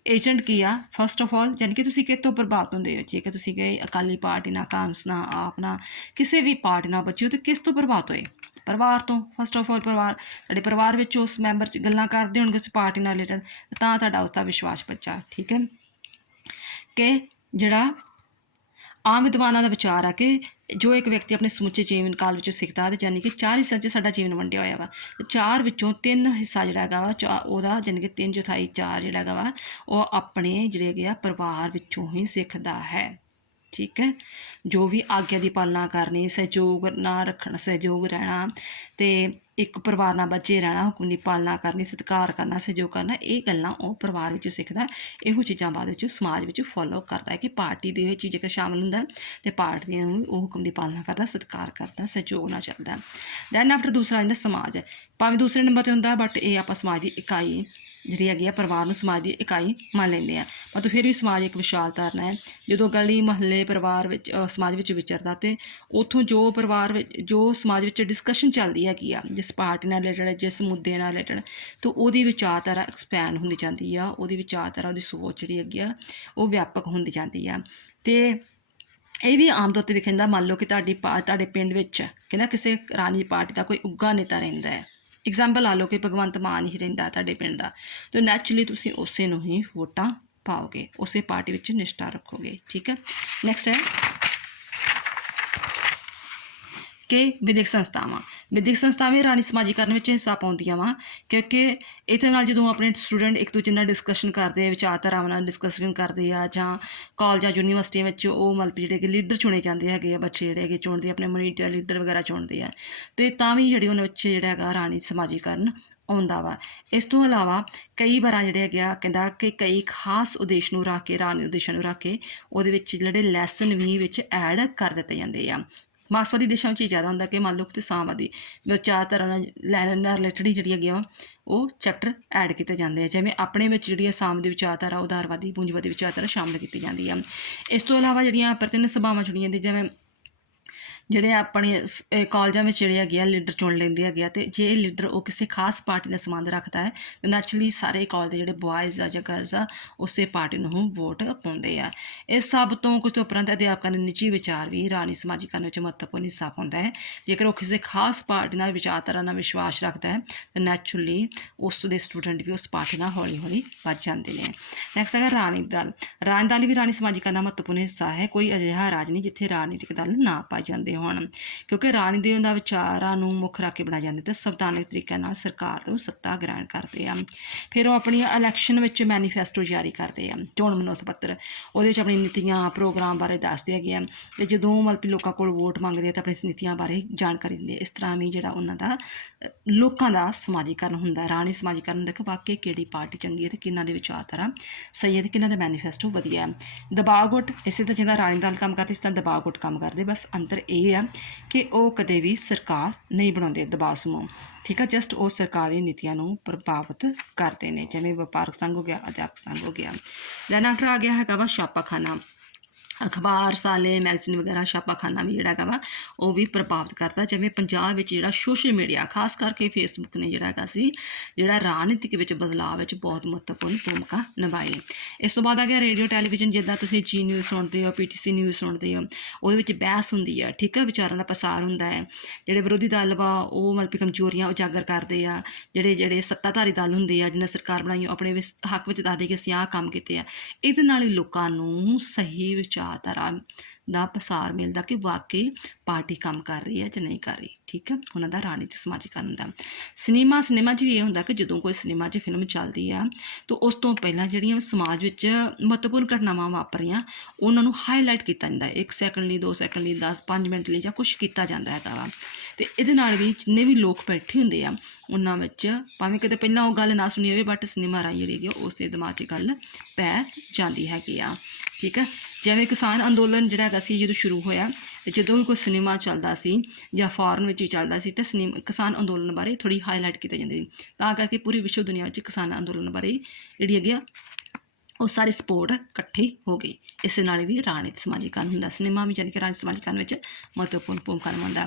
ਏਜੰਟ ਕੀ ਆ? ਫਸਟ ਆਫ ਆਲ ਯਾਨੀ ਕਿ ਤੁਸੀਂ ਕਿਸ ਤੋਂ ਪ੍ਰਭਾਵਿਤ ਹੁੰਦੇ ਹੋ। ਜੇਕਰ ਤੁਸੀਂ ਗਏ ਅਕਾਲੀ ਪਾਰਟੀ ਨਾਲ, ਕਾਂਗਰਸ ਨਾਲ, ਆਪ ਨਾਲ, ਕਿਸੇ ਵੀ ਪਾਰਟੀ ਨਾਲ ਬੱਚੇ ਹੋ, ਤਾਂ ਕਿਸ ਤੋਂ ਪ੍ਰਭਾਵਿਤ ਹੋਏ? ਪਰਿਵਾਰ ਤੋਂ। ਫਸਟ ਆਫ ਆਲ ਪਰਿਵਾਰ, ਤੁਹਾਡੇ ਪਰਿਵਾਰ ਵਿੱਚ ਉਸ ਮੈਂਬਰ 'ਚ ਗੱਲਾਂ ਕਰਦੇ ਹੋਣਗੇ ਉਸ ਪਾਰਟੀ ਨਾਲ ਰਿਲੇਟਡ, ਤਾਂ ਤੁਹਾਡਾ ਉਸ ਦਾ ਵਿਸ਼ਵਾਸ ਬੱਚਾ। ਠੀਕ ਹੈ, ਕਿ ਜਿਹੜਾ ਆਮ ਵਿਦਵਾਨਾਂ ਦਾ ਵਿਚਾਰ ਆ ਕਿ ਜੋ ਇੱਕ ਵਿਅਕਤੀ ਆਪਣੇ ਸਮੁੱਚੇ ਜੀਵਨ ਕਾਲ ਵਿੱਚੋਂ ਸਿੱਖਦਾ ਅਤੇ ਯਾਨੀ ਕਿ 4 ਹਿੱਸਿਆਂ 'ਚ ਸਾਡਾ ਜੀਵਨ ਵੰਡਿਆ ਹੋਇਆ ਵਾ। 4 ਵਿੱਚੋਂ 3 ਹਿੱਸਾ ਜਿਹੜਾ ਹੈਗਾ ਵਾ ਉਹਦਾ ਯਾਨੀ ਕਿ 3/4 4 ਜਿਹੜਾ ਹੈਗਾ ਵਾ ਉਹ ਆਪਣੇ ਜਿਹੜੇ ਹੈਗੇ ਆ ਪਰਿਵਾਰ ਵਿੱਚੋਂ ਹੀ ਸਿੱਖਦਾ ਹੈ। ਠੀਕ ਹੈ, ਜੋ ਵੀ ਆਗਿਆ ਦੀ ਪਾਲਣਾ ਕਰਨੀ, ਸਹਿਯੋਗ ਨਾ ਰੱਖਣਾ, ਸਹਿਯੋਗ ਰਹਿਣਾ ਅਤੇ ਇੱਕ ਪਰਿਵਾਰ ਨਾਲ ਬੱਝੇ ਰਹਿਣਾ, ਹੁਕਮ ਦੀ ਪਾਲਣਾ ਕਰਨੀ, ਸਤਿਕਾਰ ਕਰਨਾ, ਸਹਿਯੋਗ ਕਰਨਾ, ਇਹ ਗੱਲਾਂ ਉਹ ਪਰਿਵਾਰ ਵਿੱਚੋਂ ਸਿੱਖਦਾ। ਇਹੋ ਚੀਜ਼ਾਂ ਬਾਅਦ ਵਿੱਚ ਸਮਾਜ ਵਿੱਚ ਫੋਲੋ ਕਰਦਾ ਹੈ ਕਿ ਪਾਰਟੀ ਦੇ ਵਿੱਚ ਜੇਕਰ ਸ਼ਾਮਿਲ ਹੁੰਦਾ ਅਤੇ ਪਾਰਟੀ ਨੂੰ ਉਹ ਹੁਕਮ ਦੀ ਪਾਲਣਾ ਕਰਦਾ, ਸਤਿਕਾਰ ਕਰਦਾ, ਸਹਿਯੋਗ ਨਾਲ ਚੱਲਦਾ। ਦੈਨ ਆਫਟਰ ਦੂਸਰਾ ਆ ਜਾਂਦਾ ਸਮਾਜ, ਭਾਵੇਂ ਦੂਸਰੇ ਨੰਬਰ 'ਤੇ ਹੁੰਦਾ ਬਟ ਇਹ ਆਪਾਂ ਸਮਾਜ ਦੀ ਇਕਾਈ ਜਿਹੜੀ ਹੈਗੀ ਆ, ਪਰਿਵਾਰ ਨੂੰ ਸਮਾਜ ਦੀ ਇਕਾਈ ਮੰਨ ਲੈਂਦੇ ਆ। ਮਤਲਬ ਫਿਰ ਵੀ ਸਮਾਜ ਇੱਕ ਵਿਸ਼ਾਲ ਧਾਰਨਾ ਹੈ। ਜਦੋਂ ਗਲੀ ਮੁਹੱਲੇ ਪਰਿਵਾਰ ਵਿੱਚ ਸਮਾਜ ਵਿੱਚ ਵਿਚਰਦਾ ਅਤੇ ਉੱਥੋਂ ਜੋ ਪਰਿਵਾਰ ਵਿੱਚ ਜੋ ਸਮਾਜ ਵਿੱਚ ਡਿਸਕਸ਼ਨ ਚੱਲਦੀ ਹੈਗੀ ਆ ਜਿਸ ਪਾਰਟੀ ਨਾਲ ਰਿਲੇਟਡ, ਜਿਸ ਮੁੱਦੇ ਨਾਲ ਰਿਲੇਟਡ, ਤਾਂ ਉਹਦੀ ਵਿਚਾਰਧਾਰਾ ਐਕਸਪੈਂਡ ਹੁੰਦੀ ਜਾਂਦੀ ਆ, ਉਹਦੀ ਵਿਚਾਰਧਾਰਾ, ਉਹਦੀ ਸੋਚ ਜਿਹੜੀ ਹੈਗੀ ਆ ਉਹ ਵਿਆਪਕ ਹੁੰਦੀ ਜਾਂਦੀ ਆ। ਅਤੇ ਇਹ ਵੀ ਆਮ ਤੌਰ 'ਤੇ ਵੇਖਿਆ ਜਾਂਦਾ, ਮੰਨ ਲਓ ਕਿ ਤੁਹਾਡੇ ਪਿੰਡ ਵਿੱਚ ਕਹਿੰਦਾ ਕਿਸੇ ਰਾਜਨੀਤਿਕ ਪਾਰਟੀ ਦਾ ਕੋਈ ਉੱਘਾ ਨੇਤਾ ਰਹਿੰਦਾ ਹੈ। ਐਗਜ਼ਾਮਪਲ ਲਾ ਲਓ ਕਿ ਭਗਵੰਤ ਮਾਨ ਹੀ ਰਹਿੰਦਾ ਤੁਹਾਡੇ ਪਿੰਡ ਦਾ, ਤਾਂ ਨੈਚੁਰਲੀ ਤੁਸੀਂ ਉਸੇ ਨੂੰ ਹੀ ਵੋਟਾਂ ਪਾਓਗੇ, ਉਸੇ ਪਾਰਟੀ ਵਿੱਚ ਨਿਸ਼ਠਾ ਰੱਖੋਗੇ। ਠੀਕ ਹੈ, ਨੈਕਸਟ ਹੈ ਕਿ ਵਿਦਿਅਕ ਸੰਸਥਾਵਾਂ। ਵਿਦਿਅਕ ਸੰਸਥਾਵਾਂ ਰਾਣੀ ਸਮਾਜੀਕਰਨ ਵਿੱਚ ਹਿੱਸਾ ਪਾਉਂਦੀਆਂ ਵਾ, ਕਿਉਂਕਿ ਇਹਦੇ ਨਾਲ ਜਦੋਂ ਆਪਣੇ ਸਟੂਡੈਂਟ ਇੱਕ ਦੂਜੇ ਨਾਲ ਡਿਸਕਸ਼ਨ ਕਰਦੇ ਆ, ਵਿਚਾਰਧਾਰਾਵਾਂ ਨਾਲ ਡਿਸਕਸ਼ਨ ਕਰਦੇ ਆ, ਜਾਂ ਕਾਲਜਾਂ ਯੂਨੀਵਰਸਿਟੀਆਂ ਵਿੱਚ ਉਹ ਮਤਲਬ ਜਿਹੜੇ ਕਿ ਲੀਡਰ ਚੁਣੇ ਜਾਂਦੇ ਹੈਗੇ ਆ, ਬੱਚੇ ਜਿਹੜੇ ਹੈਗੇ ਚੁਣਦੇ ਆਪਣੇ ਮੋਨੀਟਰ ਲੀਡਰ ਵਗੈਰਾ ਚੁਣਦੇ ਆ, ਅਤੇ ਤਾਂ ਵੀ ਜਿਹੜੇ ਉਹਨਾਂ ਵਿੱਚ ਜਿਹੜਾ ਹੈਗਾ ਰਾਣੀ ਸਮਾਜੀਕਰਨ ਆਉਂਦਾ ਵਾ। ਇਸ ਤੋਂ ਇਲਾਵਾ ਕਈ ਵਾਰ ਜਿਹੜੇ ਹੈਗੇ ਆ ਕਹਿੰਦਾ ਕਿ ਕਈ ਖਾਸ ਉਦੇਸ਼ ਨੂੰ ਰੱਖ ਕੇ, ਰਾਣੀ ਉਦੇਸ਼ਾਂ ਨੂੰ ਰੱਖ ਕੇ ਉਹਦੇ ਵਿੱਚ ਜਿਹੜੇ ਲੈਸਨ ਵੀ ਵਿੱਚ ਐਡ ਕਰ ਦਿੱਤੇ ਜਾਂਦੇ ਆ। ਮਾਰਕਸਵਾਦੀ ਦੇਸ਼ਾਂ ਵਿੱਚ ਇਹ ਜ਼ਿਆਦਾ ਹੁੰਦਾ ਕਿ ਮੰਨ ਲਓ ਕਿ ਸਾਮਵਾਦੀ ਵਿਚਾਰਧਾਰਾ ਨਾਲ ਰਿਲੇਟਡ ਹੀ ਜਿਹੜੀ ਹੈਗੀ ਆ ਉਹ ਚੈਪਟਰ ਐਡ ਕੀਤੇ ਜਾਂਦੇ ਆ। ਜਿਵੇਂ ਆਪਣੇ ਵਿੱਚ ਜਿਹੜੀ ਆ ਸਾਮ ਦੀ ਵਿਚਾਰਧਾਰਾ, ਉਦਾਰਵਾਦੀ, ਪੂੰਜੀਵਾਦੀ ਵਿਚਾਰਧਾਰਾ ਸ਼ਾਮਲ ਕੀਤੀ ਜਾਂਦੀ ਆ। ਇਸ ਤੋਂ ਇਲਾਵਾ ਜਿਹੜੀਆਂ ਪ੍ਰਤੀਨਿਧ ਸਭਾਵਾਂ ਚੁਣੀਆਂ ਜਾਂਦੀਆਂ, ਜਿਵੇਂ ਜਿਹੜੇ ਆਪਣੇ ਕਾਲਜਾਂ ਵਿੱਚ ਜਿਹੜੇ ਹੈਗੇ ਆ ਲੀਡਰ ਚੁਣ ਲੈਂਦੇ ਹੈਗੇ ਆ, ਅਤੇ ਜੇ ਲੀਡਰ ਉਹ ਕਿਸੇ ਖਾਸ ਪਾਰਟੀ ਨਾਲ ਸੰਬੰਧ ਰੱਖਦਾ ਹੈ ਤਾਂ ਨੈਚੁਰਲੀ ਸਾਰੇ ਕਾਲਜ ਦੇ ਜਿਹੜੇ ਬੋਆਇਜ਼ ਆ ਜਾਂ ਗਰਲਸ ਆ ਉਸੇ ਪਾਰਟੀ ਨੂੰ ਵੋਟ ਪਾਉਂਦੇ ਆ। ਇਸ ਸਭ ਤੋਂ ਕੁਝ ਤੋਂ ਉਪਰੰਤ ਅਧਿਆਪਕਾਂ ਦੇ ਨਿੱਜੀ ਵਿਚਾਰ ਵੀ ਰਾਣੀ ਸਮਾਜੀਕਰਨ ਵਿੱਚ ਮਹੱਤਵਪੂਰਨ ਹਿੱਸਾ ਪਾਉਂਦਾ ਹੈ। ਜੇਕਰ ਉਹ ਕਿਸੇ ਖਾਸ ਪਾਰਟੀ ਨਾਲ ਵਿਚਾਰਧਾਰਾ ਨਾਲ ਵਿਸ਼ਵਾਸ ਰੱਖਦਾ ਹੈ ਤਾਂ ਨੈਚੁਰਲੀ ਉਸ ਦੇ ਸਟੂਡੈਂਟ ਵੀ ਉਸ ਪਾਰਟੀ ਨਾਲ ਹੌਲੀ ਹੌਲੀ ਵੱਧ ਜਾਂਦੇ ਨੇ। ਨੈਕਸਟ ਹੈਗਾ ਰਾਜਨੀਤਿਕ ਦਲ। ਰਾਜਨੀਤਿਕ ਦਲ ਵੀ ਰਾਣੀ ਸਮਾਜੀਕਰਨ ਦਾ ਮਹੱਤਵਪੂਰਨ ਹਿੱਸਾ ਹੈ। ਕੋਈ ਅਜਿਹਾ ਰਾਜ ਨਹੀਂ ਜਿੱਥੇ ਰਾਜਨੀਤਿਕ ਦਲ ਨਾ ਪਾਏ ਜਾਂਦੇ ਹੋਣ, ਕਿਉਂਕਿ ਰਾਣੀ ਦੇ ਉਹਨਾਂ ਵਿਚਾਰਾਂ ਨੂੰ ਮੁੱਖ ਰੱਖ ਕੇ ਬਣਾਏ ਜਾਂਦੇ ਅਤੇ ਸੰਵਿਧਾਨਕ ਤਰੀਕੇ ਨਾਲ ਸਰਕਾਰ ਤੋਂ ਸੱਤਾ ਗ੍ਰਹਿਣ ਕਰਦੇ ਆ। ਫਿਰ ਉਹ ਆਪਣੀ ਇਲੈਕਸ਼ਨ ਵਿੱਚ ਮੈਨੀਫੈਸਟੋ ਜਾਰੀ ਕਰਦੇ ਆ, ਚੋਣ ਮਨੋਰਥ ਪੱਤਰ, ਉਹਦੇ ਵਿੱਚ ਆਪਣੀ ਨੀਤੀਆਂ ਪ੍ਰੋਗਰਾਮ ਬਾਰੇ ਦੱਸਦੇ ਹੈਗੇ ਆ, ਅਤੇ ਜਦੋਂ ਮਤਲਬ ਲੋਕਾਂ ਕੋਲ ਵੋਟ ਮੰਗਦੇ ਆ ਤਾਂ ਆਪਣੀ ਨੀਤੀਆਂ ਬਾਰੇ ਜਾਣਕਾਰੀ ਦਿੰਦੇ ਆ। ਇਸ ਤਰ੍ਹਾਂ ਵੀ ਜਿਹੜਾ ਉਹਨਾਂ ਦਾ ਲੋਕਾਂ ਦਾ ਸਮਾਜੀਕਰਨ ਹੁੰਦਾ। ਰਾਣੀ ਸਮਾਜੀਕਰਨ ਹੁੰਦਾ ਕਿ ਵਾਕਈ ਕਿਹੜੀ ਪਾਰਟੀ ਚੰਗੀ ਹੈ ਅਤੇ ਕਿਹਨਾਂ ਦੇ ਵਿਚਾਰਧਾਰਾ ਸਹੀ ਹੈ ਅਤੇ ਕਿਹਨਾਂ ਦਾ ਮੈਨੀਫੈਸਟੋ ਵਧੀਆ ਹੈ। ਦਬਾਅ ਗੁੱਟ, ਇਸੇ ਤਰ੍ਹਾਂ ਜਿੱਦਾਂ ਰਾਣੀ ਦਲ ਕੰਮ ਕਰਦੇ ਇਸ ਤਰ੍ਹਾਂ ਦਬਾਅ ਗੁੱਟ ਕੰਮ ਕਰਦੇ, ਬਸ ਅੰਤਰ ਇਹ ਆ ਕਿ ਉਹ ਕਦੇ ਵੀ ਸਰਕਾਰ ਨਹੀਂ ਬਣਾਉਂਦੇ ਦਬਾਅ ਸਮੂਹ। ਠੀਕ ਆ, ਜਸਟ ਉਹ ਸਰਕਾਰ ਦੀਆਂ ਨੀਤੀਆਂ ਨੂੰ ਪ੍ਰਭਾਵਿਤ ਕਰਦੇ ਨੇ, ਜਿਵੇਂ ਵਪਾਰਕ ਸੰਘ ਹੋ ਗਿਆ, ਅਧਿਆਪਕ ਸੰਘ ਹੋ ਗਿਆ। ਦੈਨ ਆਫਟਰ ਆ ਗਿਆ ਹੈਗਾ ਵਾ ਛਾਪਾਖਾਨਾ। ਅਖਬਾਰ, ਸਾਲੇ, ਮੈਗਜ਼ੀਨ ਵਗੈਰਾ, ਛਾਪਾਖਾਨਾ ਵੀ ਜਿਹੜਾ ਹੈਗਾ ਵਾ ਉਹ ਵੀ ਪ੍ਰਭਾਵਿਤ ਕਰਦਾ। ਜਿਵੇਂ ਪੰਜਾਬ ਵਿੱਚ ਜਿਹੜਾ ਸੋਸ਼ਲ ਮੀਡੀਆ, ਖਾਸ ਕਰਕੇ ਫੇਸਬੁੱਕ ਨੇ ਜਿਹੜਾ ਹੈਗਾ ਸੀ ਜਿਹੜਾ ਰਾਜਨੀਤਿਕ ਵਿੱਚ ਬਦਲਾਅ ਵਿੱਚ ਬਹੁਤ ਮਹੱਤਵਪੂਰਨ ਭੂਮਿਕਾ ਨਿਭਾਈ। ਇਸ ਤੋਂ ਬਾਅਦ ਆ ਗਿਆ ਰੇਡੀਓ ਟੈਲੀਵਿਜ਼ਨ। ਜਿੱਦਾਂ ਤੁਸੀਂ ਜੀ ਨਿਊਜ਼ ਸੁਣਦੇ ਹੋ, PTC ਨਿਊਜ਼ ਸੁਣਦੇ ਹੋ, ਉਹਦੇ ਵਿੱਚ ਬਹਿਸ ਹੁੰਦੀ ਹੈ। ਠੀਕ ਹੈ, ਵਿਚਾਰਾਂ ਦਾ ਪਸਾਰ ਹੁੰਦਾ ਹੈ। ਜਿਹੜੇ ਵਿਰੋਧੀ ਦਲ ਵਾ ਉਹ ਮਤਲਬ ਕਮਜ਼ੋਰੀਆਂ ਉਜਾਗਰ ਕਰਦੇ ਆ। ਜਿਹੜੇ ਸੱਤਾਧਾਰੀ ਦਲ ਹੁੰਦੇ ਆ ਜਿਹਨਾਂ ਸਰਕਾਰ ਬਣਾਈ ਆਪਣੇ ਹੱਕ ਵਿੱਚ ਦੱਸਦੇ ਕਿ ਅਸੀਂ ਆਹ ਕੰਮ ਕੀਤੇ ਆ। ਇਹਦੇ ਨਾਲ ਹੀ ਲੋਕਾਂ ਨੂੰ ਸਹੀ ਵਿਚਾਰਧਾਰਾ ਦਾ ਪਸਾਰ ਮਿਲਦਾ ਕਿ ਵਾਕਈ ਪਾਰਟੀ ਕੰਮ ਕਰ ਰਹੀ ਹੈ ਜਾਂ ਨਹੀਂ ਕਰ ਰਹੀ। ਠੀਕ ਹੈ, ਉਹਨਾਂ ਦਾ ਰਾਜਨੀਤਿਕ ਸਮਾਜੀਕਰਨ ਹੁੰਦਾ। ਸਿਨੇਮਾ 'ਚ ਵੀ ਇਹ ਹੁੰਦਾ ਕਿ ਜਦੋਂ ਕੋਈ ਸਿਨੇਮਾ 'ਚ ਫਿਲਮ ਚੱਲਦੀ ਆ ਤਾਂ ਉਸ ਤੋਂ ਪਹਿਲਾਂ ਜਿਹੜੀਆਂ ਸਮਾਜ ਵਿੱਚ ਮਹੱਤਵਪੂਰਨ ਘਟਨਾਵਾਂ ਵਾਪਰੀਆਂ ਉਹਨਾਂ ਨੂੰ ਹਾਈਲਾਈਟ ਕੀਤਾ ਜਾਂਦਾ। 1 ਸੈਕਿੰਡ ਲਈ, 2 ਸੈਕਿੰਡ ਲਈ, 5 ਮਿੰਟ ਲਈ ਜਾਂ ਕੁਛ ਕੀਤਾ ਜਾਂਦਾ ਹੈਗਾ ਵਾ। ਅਤੇ ਇਹਦੇ ਨਾਲ ਵੀ ਜਿੰਨੇ ਵੀ ਲੋਕ ਬੈਠੇ ਹੁੰਦੇ ਆ ਉਹਨਾਂ ਵਿੱਚ ਭਾਵੇਂ ਕਿਤੇ ਪਹਿਲਾਂ ਉਹ ਗੱਲ ਨਾ ਸੁਣੀ ਹੋਵੇ ਬਟ ਸਿਨੇਮਾ ਰਾਹੀਂ ਜਿਹੜੀ ਹੈਗੀ ਉਸ ਦੇ ਦਿਮਾਗ 'ਚ ਗੱਲ ਪੈ ਜਾਂਦੀ ਹੈਗੀ ਆ। ਠੀਕ ਹੈ, ਜਿਵੇਂ ਕਿਸਾਨ ਅੰਦੋਲਨ ਜਿਹੜਾ ਹੈਗਾ ਸੀ ਜਦੋਂ ਸ਼ੁਰੂ ਹੋਇਆ, ਅਤੇ ਜਦੋਂ ਵੀ ਕੋਈ ਸਿਨੇਮਾ ਚੱਲਦਾ ਸੀ ਜਾਂ ਫੋਰਨ ਵਿੱਚ ਵੀ ਚੱਲਦਾ ਸੀ ਤਾਂ ਕਿਸਾਨ ਅੰਦੋਲਨ ਬਾਰੇ ਥੋੜ੍ਹੀ ਹਾਈਲਾਈਟ ਕੀਤਾ ਜਾਂਦੀ ਸੀ। ਤਾਂ ਕਰਕੇ ਪੂਰੀ ਵਿਸ਼ਵ ਦੁਨੀਆ ਵਿੱਚ ਕਿਸਾਨ ਅੰਦੋਲਨ ਬਾਰੇ ਜਿਹੜੀ ਹੈਗੀ ਆ ਉਹ ਸਾਰੀ ਸਪੋਰਟ ਇਕੱਠੀ ਹੋ ਗਈ। ਇਸ ਨਾਲ ਵੀ ਰਾਜਨੀਤਿਕ ਸਮਾਜੀਕਰਨ ਹੁੰਦਾ। ਸਿਨੇਮਾ ਵੀ ਜਾਣੀ ਕਿ ਰਾਜਨੀਤਿਕ ਸਮਾਜੀਕਰਨ ਵਿੱਚ ਮਹੱਤਵਪੂਰਨ ਭੂਮਿਕਾ ਨਿਭਾਉਂਦਾ।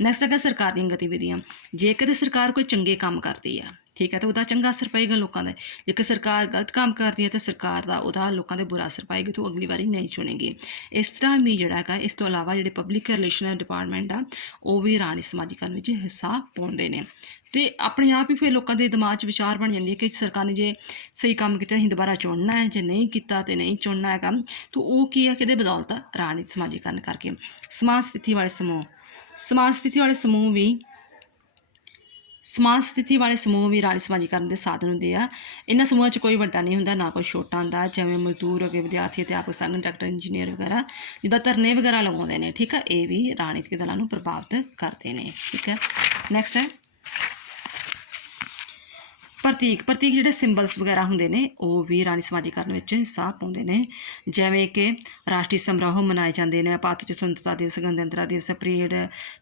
ਨੈਕਸਟ ਹੈਗਾ ਸਰਕਾਰ ਦੀਆਂ ਗਤੀਵਿਧੀਆਂ। ਜੇ ਕਦੇ ਸਰਕਾਰ ਕੋਈ ਚੰਗੇ ਕੰਮ ਕਰਦੀ ਆ, ਠੀਕ ਹੈ, ਤਾਂ ਉਹਦਾ ਚੰਗਾ ਅਸਰ ਪਏਗਾ ਲੋਕਾਂ ਦਾ। ਜੇਕਰ ਸਰਕਾਰ ਗਲਤ ਕੰਮ ਕਰਦੀ ਹੈ ਤਾਂ ਸਰਕਾਰ ਦਾ ਉਹਦਾ ਲੋਕਾਂ 'ਤੇ ਬੁਰਾ ਅਸਰ ਪਾਏਗਾ, ਤਾਂ ਉਹ ਅਗਲੀ ਵਾਰੀ ਨਹੀਂ ਚੁਣੇਗੀ। ਇਸ ਤਰ੍ਹਾਂ ਵੀ ਜਿਹੜਾ ਹੈਗਾ, ਇਸ ਤੋਂ ਇਲਾਵਾ ਜਿਹੜੇ ਪਬਲਿਕ ਰਿਲੇਸ਼ਨ ਡਿਪਾਰਟਮੈਂਟ ਆ ਉਹ ਵੀ ਰਾਣੀ ਸਮਾਜੀਕਰਨ ਵਿੱਚ ਹਿੱਸਾ ਪਾਉਂਦੇ ਨੇ। ਅਤੇ ਆਪਣੇ ਆਪ ਹੀ ਫਿਰ ਲੋਕਾਂ ਦੇ ਦਿਮਾਗ 'ਚ ਵਿਚਾਰ ਬਣ ਜਾਂਦੀ ਹੈ ਕਿ ਸਰਕਾਰ ਨੇ ਜੇ ਸਹੀ ਕੰਮ ਕੀਤਾ ਅਸੀਂ ਦੁਬਾਰਾ ਚੁਣਨਾ ਹੈ, ਜੇ ਨਹੀਂ ਕੀਤਾ ਤਾਂ ਨਹੀਂ ਚੁਣਨਾ ਹੈਗਾ। ਤਾਂ ਉਹ ਕੀ ਹੈ, ਕਿਹਦੇ ਬਦੌਲਤ ਆ? ਰਾਣੀ ਸਮਾਜੀਕਰਨ ਕਰਕੇ। ਸਮਾਜ ਸਥਿਤੀ ਵਾਲੇ ਸਮੂਹ, ਸਮਾਜ ਸਥਿਤੀ ਵਾਲੇ ਸਮੂਹ ਵੀ ਰਾਣੀ ਸਮਾਜੀਕਰਨ ਦੇ ਸਾਧਨ ਹੁੰਦੇ ਆ। ਇਹਨਾਂ ਸਮੂਹਾਂ 'ਚ ਕੋਈ ਵੱਡਾ ਨਹੀਂ ਹੁੰਦਾ, ਨਾ ਕੋਈ ਛੋਟਾ ਹੁੰਦਾ। ਜਿਵੇਂ ਮਜ਼ਦੂਰ ਹੋ ਗਏ, ਵਿਦਿਆਰਥੀ, ਅਧਿਆਪਕ ਸੰਘ, ਡਾਕਟਰ, ਇੰਜੀਨੀਅਰ ਵਗੈਰਾ ਜਿੱਦਾਂ ਧਰਨੇ ਵਗੈਰਾ ਲਗਾਉਂਦੇ ਨੇ, ਠੀਕ ਆ, ਇਹ ਵੀ ਰਾਜਨੀਤਿਕ ਦਲਾਂ ਨੂੰ ਪ੍ਰਭਾਵਿਤ ਕਰਦੇ ਨੇ। ਠੀਕ ਹੈ, ਨੈਕਸਟ ਹੈ ਪ੍ਰਤੀਕ ਜਿਹੜੇ ਸਿੰਬਲਸ ਵਗੈਰਾ ਹੁੰਦੇ ਨੇ ਉਹ ਵੀ ਰਾਣੀ ਸਮਾਜੀਕਰਨ ਵਿੱਚ ਹਿੱਸਾ ਪਾਉਂਦੇ ਨੇ। ਜਿਵੇਂ ਕਿ ਰਾਸ਼ਟਰੀ ਸਮਾਰੋਹ ਮਨਾਏ ਜਾਂਦੇ ਨੇ, ਭਾਰਤ 'ਚ ਸੁਤੰਤਰਤਾ ਦਿਵਸ, ਗਣਤੰਤਰ ਦਿਵਸ, ਪਰੇਡ,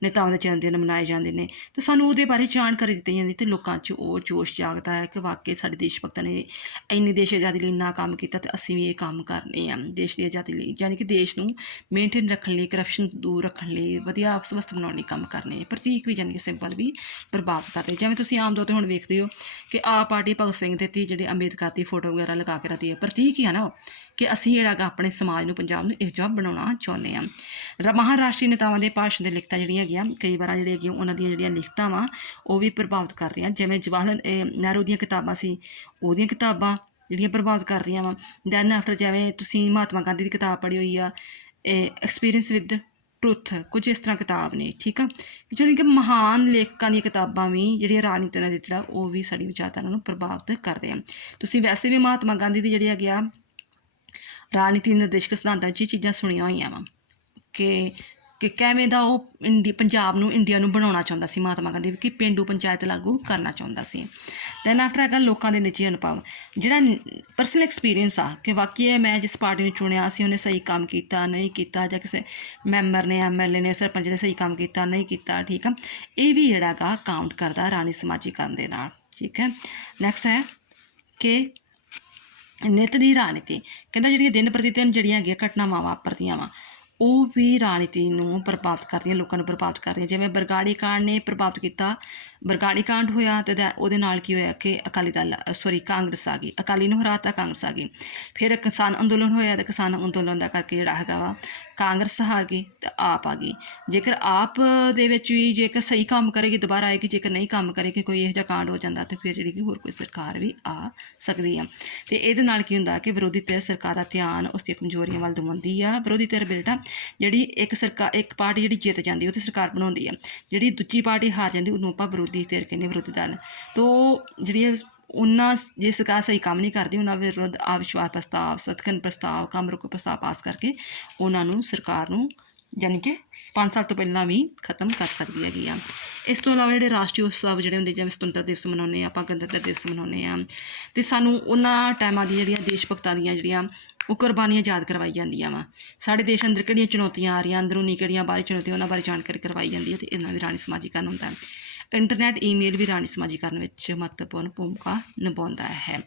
ਨੇਤਾਵਾਂ ਦੇ ਜਨਮ ਦਿਨ ਮਨਾਏ ਜਾਂਦੇ ਨੇ। ਅਤੇ ਸਾਨੂੰ ਉਹਦੇ ਬਾਰੇ ਜਾਣਕਾਰੀ ਦਿੱਤੀ ਜਾਂਦੀ ਅਤੇ ਲੋਕਾਂ 'ਚ ਉਹ ਜੋਸ਼ ਜਾਗਦਾ ਹੈ ਕਿ ਵਾਕਈ ਸਾਡੇ ਦੇਸ਼ ਭਗਤਾਂ ਨੇ ਇੰਨੀ ਦੇਸ਼ ਆਜ਼ਾਦੀ ਲਈ ਇੰਨਾ ਕੰਮ ਕੀਤਾ ਅਤੇ ਅਸੀਂ ਵੀ ਇਹ ਕੰਮ ਕਰਨੇ ਆ ਦੇਸ਼ ਦੀ ਆਜ਼ਾਦੀ ਲਈ। ਯਾਨੀ ਕਿ ਦੇਸ਼ ਨੂੰ ਮੇਨਟੇਨ ਰੱਖਣ ਲਈ, ਕਰਪਸ਼ਨ ਦੂਰ ਰੱਖਣ ਲਈ, ਵਧੀਆ ਸਵਸਥ ਬਣਾਉਣ ਲਈ ਕੰਮ ਕਰਨੇ। ਪ੍ਰਤੀਕ ਵੀ ਯਾਨੀ ਕਿ ਸਿੰਬਲ ਵੀ ਪ੍ਰਭਾਵਿਤ ਕਰਦੇ। ਜਿਵੇਂ ਤੁਸੀਂ ਆਮ ਤੌਰ 'ਤੇ ਹੁਣ ਵੇਖਦੇ ਹੋ ਕਿ ਆਪ ਪਾਰਟੀ ਭਗਤ ਸਿੰਘ ਦੇ ਤੀ ਜਿਹੜੇ ਅੰਬੇਦਕਰ ਦੀ ਫੋਟੋ ਵਗੈਰਾ ਲਗਾ ਕੇ ਰੱਖਦੀ ਹੈ, ਪ੍ਰਤੀਕ ਹੀ ਹੈ ਨਾ ਕਿ ਅਸੀਂ ਜਿਹੜਾ ਹੈਗਾ ਆਪਣੇ ਸਮਾਜ ਨੂੰ, ਪੰਜਾਬ ਨੂੰ ਇਹੋ ਜਿਹਾ ਬਣਾਉਣਾ ਚਾਹੁੰਦੇ ਹਾਂ। ਮਹਾਰਾਸ਼ਟਰੀ ਨੇਤਾਵਾਂ ਦੇ ਭਾਸ਼ਣ ਦੇ ਲਿਖਤਾਂ ਜਿਹੜੀਆਂ ਹੈਗੀਆਂ, ਕਈ ਵਾਰ ਜਿਹੜੇ ਹੈਗੀਆਂ ਉਹਨਾਂ ਦੀਆਂ ਜਿਹੜੀਆਂ ਲਿਖਤਾਂ ਵਾ ਉਹ ਵੀ ਪ੍ਰਭਾਵਿਤ ਕਰ ਰਹੀਆਂ। ਜਿਵੇਂ ਜਵਾਹਰ ਲਾਲ ਨਹਿਰੂ ਦੀਆਂ ਕਿਤਾਬਾਂ ਸੀ, ਉਹਦੀਆਂ ਕਿਤਾਬਾਂ ਜਿਹੜੀਆਂ ਪ੍ਰਭਾਵਿਤ ਕਰ ਰਹੀਆਂ ਵਾ। ਦੈਨ ਆਫਟਰ ਜਿਵੇਂ ਤੁਸੀਂ ਮਹਾਤਮਾ ਗਾਂਧੀ ਦੀ ਕਿਤਾਬ ਪੜ੍ਹੀ ਹੋਈ ਆ, ਐਕਸਪੀਰੀਅੰਸ ਵਿਦ ਟਰੁੱਥ, ਕੁਝ ਇਸ ਤਰ੍ਹਾਂ ਕਿਤਾਬ ਨੇ। ਠੀਕ ਆ, ਜਿਹੜੀ ਕਿ ਮਹਾਨ ਲੇਖਕਾਂ ਦੀਆਂ ਕਿਤਾਬਾਂ ਵੀ ਜਿਹੜੀਆਂ ਰਾਜਨੀਤੀ ਨਾਲ ਜਿਹੜਾ ਉਹ ਵੀ ਸਾਡੀ ਵਿਚਾਰਧਾਰਾ ਨੂੰ ਪ੍ਰਭਾਵਿਤ ਕਰਦੇ ਆ। ਤੁਸੀਂ ਵੈਸੇ ਵੀ ਮਹਾਤਮਾ ਗਾਂਧੀ ਦੀ ਜਿਹੜੀ ਹੈਗੀ ਆ ਰਾਜਨੀਤੀ ਨਿਰਦੇਸ਼ਕ ਸਿਧਾਂਤਾਂ ਵਿੱਚ ਇਹ ਚੀਜ਼ਾਂ ਸੁਣੀਆਂ ਹੋਈਆਂ ਵਾ ਕਿ ਕਿਵੇਂ ਦਾ ਉਹ ਪੰਜਾਬ ਨੂੰ, ਇੰਡੀਆ ਨੂੰ ਬਣਾਉਣਾ ਚਾਹੁੰਦਾ ਸੀ ਮਹਾਤਮਾ ਗਾਂਧੀ, ਕਿ ਪੇਂਡੂ ਪੰਚਾਇਤ ਲਾਗੂ ਕਰਨਾ ਚਾਹੁੰਦਾ ਸੀ। ਦੈਨ ਆਫਟਰ ਹੈਗਾ ਲੋਕਾਂ ਦੇ ਨਿੱਜੀ ਅਨੁਭਵ, ਜਿਹੜਾ ਪਰਸਨਲ ਐਕਸਪੀਰੀਅੰਸ ਆ ਕਿ ਵਾਕਈ ਮੈਂ ਜਿਸ ਪਾਰਟੀ ਨੂੰ ਚੁਣਿਆ ਸੀ ਉਹਨੇ ਸਹੀ ਕੰਮ ਕੀਤਾ, ਨਹੀਂ ਕੀਤਾ, ਜਾਂ ਕਿਸੇ ਮੈਂਬਰ ਨੇ, MLA ਨੇ, ਸਰਪੰਚ ਨੇ ਸਹੀ ਕੰਮ ਕੀਤਾ, ਨਹੀਂ ਕੀਤਾ। ਠੀਕ ਆ, ਇਹ ਵੀ ਜਿਹੜਾ ਹੈਗਾ ਕਾਊਂਟ ਕਰਦਾ ਰਾਣੀ ਸਮਾਜੀਕਰਨ ਦੇ ਨਾਲ। ਠੀਕ ਹੈ, ਨੈਕਸਟ ਹੈ ਕਿ ਨਿੱਤ ਦੀ ਰਾਜਨੀਤੀ। ਕਹਿੰਦਾ ਜਿਹੜੀਆਂ ਦਿਨ ਪ੍ਰਤੀ ਦਿਨ ਜਿਹੜੀਆਂ ਹੈਗੀਆਂ ਘਟਨਾਵਾਂ ਵਾਪਰਦੀਆਂ ਵਾ ਉਹ ਵੀ ਰਾਜਨੀਤੀ ਨੂੰ ਪ੍ਰਭਾਵਿਤ ਕਰਦੀਆਂ, ਲੋਕਾਂ ਨੂੰ ਪ੍ਰਭਾਵਿਤ ਕਰਦੀਆਂ। ਜਿਵੇਂ ਬਰਗਾੜੀ ਕਾਂਡ ਨੇ ਪ੍ਰਭਾਵਿਤ ਕੀਤਾ, ਬਰਗਾੜੀ ਕਾਂਡ ਹੋਇਆ ਅਤੇ ਉਹਦੇ ਨਾਲ ਕੀ ਹੋਇਆ ਕਿ ਕਾਂਗਰਸ ਆ ਗਈ, ਅਕਾਲੀ ਨੂੰ ਹਰਾਤਾ, ਕਾਂਗਰਸ ਆ ਗਈ। ਫਿਰ ਕਿਸਾਨ ਅੰਦੋਲਨ ਹੋਇਆ ਅਤੇ ਕਿਸਾਨ ਅੰਦੋਲਨ ਦਾ ਕਰਕੇ ਜਿਹੜਾ ਹੈਗਾ ਵਾ ਕਾਂਗਰਸ ਹਾਰ ਗਈ ਅਤੇ ਆਪ ਆ ਗਈ। ਜੇਕਰ ਆਪ ਦੇ ਵਿੱਚ ਵੀ ਜੇਕਰ ਸਹੀ ਕੰਮ ਕਰੇਗੀ ਦੁਬਾਰਾ ਆਏਗੀ, ਜੇਕਰ ਨਹੀਂ ਕੰਮ ਕਰੇਗੀ, ਕੋਈ ਇਹੋ ਜਿਹਾ ਕਾਂਡ ਹੋ ਜਾਂਦਾ ਤਾਂ ਫਿਰ ਜਿਹੜੀ ਕਿ ਹੋਰ ਕੋਈ ਸਰਕਾਰ ਵੀ ਆ ਸਕਦੀ ਆ। ਅਤੇ ਇਹਦੇ ਨਾਲ ਕੀ ਹੁੰਦਾ ਕਿ ਵਿਰੋਧੀ ਧਿਰ ਸਰਕਾਰ ਦਾ ਧਿਆਨ ਉਸ ਦੀਆਂ ਕਮਜ਼ੋਰੀਆਂ ਵੱਲ ਦਵਾਉਂਦੀ ਆ। ਵਿਰੋਧੀ ਧਿਰ ਬੇਟਾ ਜਿਹੜੀ ਇੱਕ ਪਾਰਟੀ ਜਿਹੜੀ ਜਿੱਤ ਜਾਂਦੀ ਉਹ ਤਾਂ ਸਰਕਾਰ ਬਣਾਉਂਦੀ ਆ, ਜਿਹੜੀ ਦੂਜੀ ਪਾਰਟੀ ਹਾਰ ਜਾਂਦੀ ਉਹਨੂੰ ਆਪਾਂ ਵਿਰੋਧੀ ਧਿਰ ਕਹਿੰਦੇ, ਵਿਰੋਧੀ ਦਲ। ਤੋ ਜਿਹੜੀ ਉਹਨਾਂ ਜੇ ਸਰਕਾਰ ਸਹੀ ਕੰਮ ਨਹੀਂ ਕਰਦੀ ਉਹਨਾਂ ਵਿਰੁੱਧ ਅਵਿਸ਼ਵਾਸ ਪ੍ਰਸਤਾਵ, ਸਥਗਨ ਪ੍ਰਸਤਾਵ, ਕੰਮ ਰੋਕੋ ਪ੍ਰਸਤਾਵ ਪਾਸ ਕਰਕੇ ਉਹਨਾਂ ਨੂੰ, ਸਰਕਾਰ ਨੂੰ ਯਾਨੀ ਕਿ 5 ਸਾਲ ਤੋਂ ਪਹਿਲਾਂ ਵੀ ਖਤਮ ਕਰ ਸਕਦੀ ਹੈਗੀ ਆ। ਇਸ ਤੋਂ ਇਲਾਵਾ ਜਿਹੜੇ ਰਾਸ਼ਟਰੀ ਉਤਸਵ ਜਿਹੜੇ ਹੁੰਦੇ, ਜਿਵੇਂ ਸੁਤੰਤਰ ਦਿਵਸ ਮਨਾਉਂਦੇ ਹਾਂ ਆਪਾਂ, ਗਣਤੰਤਰ ਦਿਵਸ ਮਨਾਉਂਦੇ ਹਾਂ, ਅਤੇ ਸਾਨੂੰ ਉਹਨਾਂ ਟਾਈਮਾਂ ਦੀ ਜਿਹੜੀਆਂ ਦੇਸ਼ ਭਗਤਾਂ ਦੀਆਂ ਜਿਹੜੀਆਂ ਉਹ ਕੁਰਬਾਨੀਆਂ ਯਾਦ ਕਰਵਾਈ ਜਾਂਦੀਆਂ ਵਾ। ਸਾਡੇ ਦੇਸ਼ ਅੰਦਰ ਕਿਹੜੀਆਂ ਚੁਣੌਤੀਆਂ ਆ ਰਹੀਆਂ, ਅੰਦਰੂਨੀ ਕਿਹੜੀਆਂ ਬਾਹਰੀ ਚੁਣੌਤੀਆਂ, ਉਹਨਾਂ ਬਾਰੇ ਜਾਣਕਾਰੀ ਕਰਵਾਈ ਜਾਂਦੀ ਹੈ ਅਤੇ ਇਹਨਾਂ ਵੀ ਰਾਣੀ ਸਮਾਜੀਕਰਨ ਹੁੰਦਾ ਹੈ। ਇੰਟਰਨੈੱਟ, ਈਮੇਲ ਵੀ ਰਾਣੀ ਸਮਾਜੀਕਰਨ ਵਿੱਚ ਮਹੱਤਵਪੂਰਨ ਭੂਮਿਕਾ ਨਿਭਾਉਂਦਾ ਹੈ।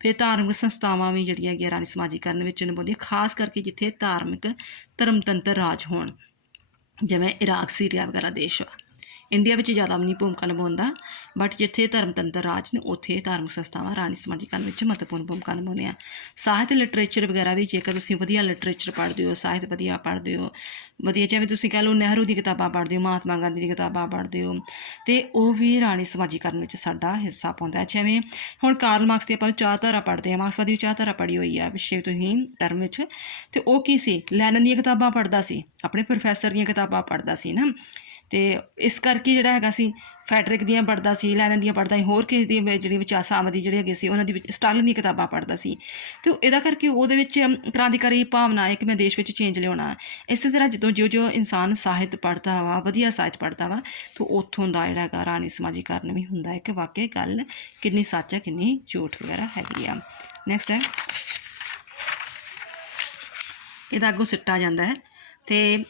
ਫਿਰ ਧਾਰਮਿਕ ਸੰਸਥਾਵਾਂ ਵੀ ਜਿਹੜੀਆਂ ਹੈਗੀਆਂ ਰਾਣੀ ਸਮਾਜੀਕਰਨ ਵਿੱਚ ਨਿਭਾਉਂਦੀਆਂ, ਖਾਸ ਕਰਕੇ ਜਿੱਥੇ ਧਾਰਮਿਕ ਧਰਮਤੰਤਰ ਰਾਜ ਹੋਣ, ਜਿਵੇਂ ਇਰਾਕ, ਸੀਰੀਆ ਵਗੈਰਾ ਦੇਸ਼। ਇੰਡੀਆ ਵਿੱਚ ਜ਼ਿਆਦਾ ਆਪਣੀ ਭੂਮਿਕਾ ਨਿਭਾਉਂਦਾ, ਬਟ ਜਿੱਥੇ ਧਰਮਤੰਤਰ ਰਾਜ ਨੇ ਉੱਥੇ ਧਾਰਮਿਕ ਸੰਸਥਾਵਾਂ ਰਾਣੀ ਸਮਾਜੀਕਰਨ ਵਿੱਚ ਮਹੱਤਵਪੂਰਨ ਭੂਮਿਕਾ ਨਿਭਾਉਂਦੀਆਂ। ਸਾਹਿਤ, ਲਿਟਰੇਚਰ ਵਗੈਰਾ ਵੀ, ਜੇਕਰ ਤੁਸੀਂ ਵਧੀਆ ਲਿਟਰੇਚਰ ਪੜ੍ਹਦੇ ਹੋ, ਸਾਹਿਤ ਵਧੀਆ ਪੜ੍ਹਦੇ ਹੋ, ਵਧੀਆ ਜਿਵੇਂ ਤੁਸੀਂ ਕਹਿ ਲਓ ਨਹਿਰੂ ਦੀ ਕਿਤਾਬਾਂ ਪੜ੍ਹਦੇ ਹੋ, ਮਹਾਤਮਾ ਗਾਂਧੀ ਦੀ ਕਿਤਾਬਾਂ ਪੜ੍ਹਦੇ ਹੋ, ਅਤੇ ਉਹ ਵੀ ਰਾਣੀ ਸਮਾਜੀਕਰਨ ਵਿੱਚ ਸਾਡਾ ਹਿੱਸਾ ਪਾਉਂਦਾ। ਜਿਵੇਂ ਹੁਣ ਕਾਰਲ ਮਾਰਕਸ ਦੀ ਆਪਾਂ ਵਿਚਾਰਧਾਰਾ ਪੜ੍ਹਦੇ ਹਾਂ, ਮਾਰਕਸਵਾਦੀ ਵਿਚਾਰਧਾਰਾ ਪੜ੍ਹੀ ਹੋਈ ਆ ਪਿੱਛੇ ਤੁਸੀਂ ਟਰਮ ਵਿੱਚ, ਅਤੇ ਉਹ ਕੀ ਸੀ, ਲੈਨਨ ਦੀਆਂ ਕਿਤਾਬਾਂ ਪੜ੍ਹਦਾ ਸੀ, ਆਪਣੇ ਪ੍ਰੋਫੈਸਰ ਦੀਆਂ ਕਿਤਾਬਾਂ ਪੜ੍ਹਦਾ ਸੀ ਨਾ। ਅਤੇ ਇਸ ਕਰਕੇ ਜਿਹੜਾ ਹੈਗਾ ਸੀ ਫੈਡਰਿਕ ਦੀਆਂ ਪੜ੍ਹਦਾ ਸੀ, ਲੈਨਨ ਦੀਆਂ ਪੜ੍ਹਦਾ ਸੀ, ਹੋਰ ਕਿਸੇ ਦੀ ਜਿਹੜੀ ਵਿਚਾਰਸਾਮਦੀ ਜਿਹੜੇ ਹੈਗੇ ਸੀ ਉਹਨਾਂ ਦੀ ਸਟਾਲਿਨ ਦੀਆਂ ਕਿਤਾਬਾਂ ਪੜ੍ਹਦਾ ਸੀ। ਅਤੇ ਇਹਦਾ ਕਰਕੇ ਉਹਦੇ ਵਿੱਚ ਕ੍ਰਾਂਤੀਕਾਰੀ ਭਾਵਨਾ ਹੈ ਕਿ ਮੈਂ ਦੇਸ਼ ਵਿੱਚ ਚੇਂਜ ਲਿਆਉਣਾ। ਇਸੇ ਤਰ੍ਹਾਂ ਜਦੋਂ ਜੋ ਇਨਸਾਨ ਸਾਹਿਤ ਪੜ੍ਹਦਾ ਵਾ, ਵਧੀਆ ਸਾਹਿਤ ਪੜ੍ਹਦਾ ਵਾ, ਤਾਂ ਉੱਥੋਂ ਦਾ ਜਿਹੜਾ ਹੈਗਾ ਰਾਣੀ ਸਮਾਜੀਕਰਨ ਵੀ ਹੁੰਦਾ ਹੈ ਕਿ ਵਾਕਈ ਗੱਲ ਕਿੰਨੀ ਸੱਚ ਹੈ, ਕਿੰਨੀ ਝੂਠ ਵਗੈਰਾ ਹੈਗੀ ਆ। ਨੈਕਸਟ ਹੈ ਇਹਦਾ ਅੱਗੋਂ ਸਿੱਟਾ ਜਾਂਦਾ ਹੈ, ਅਤੇ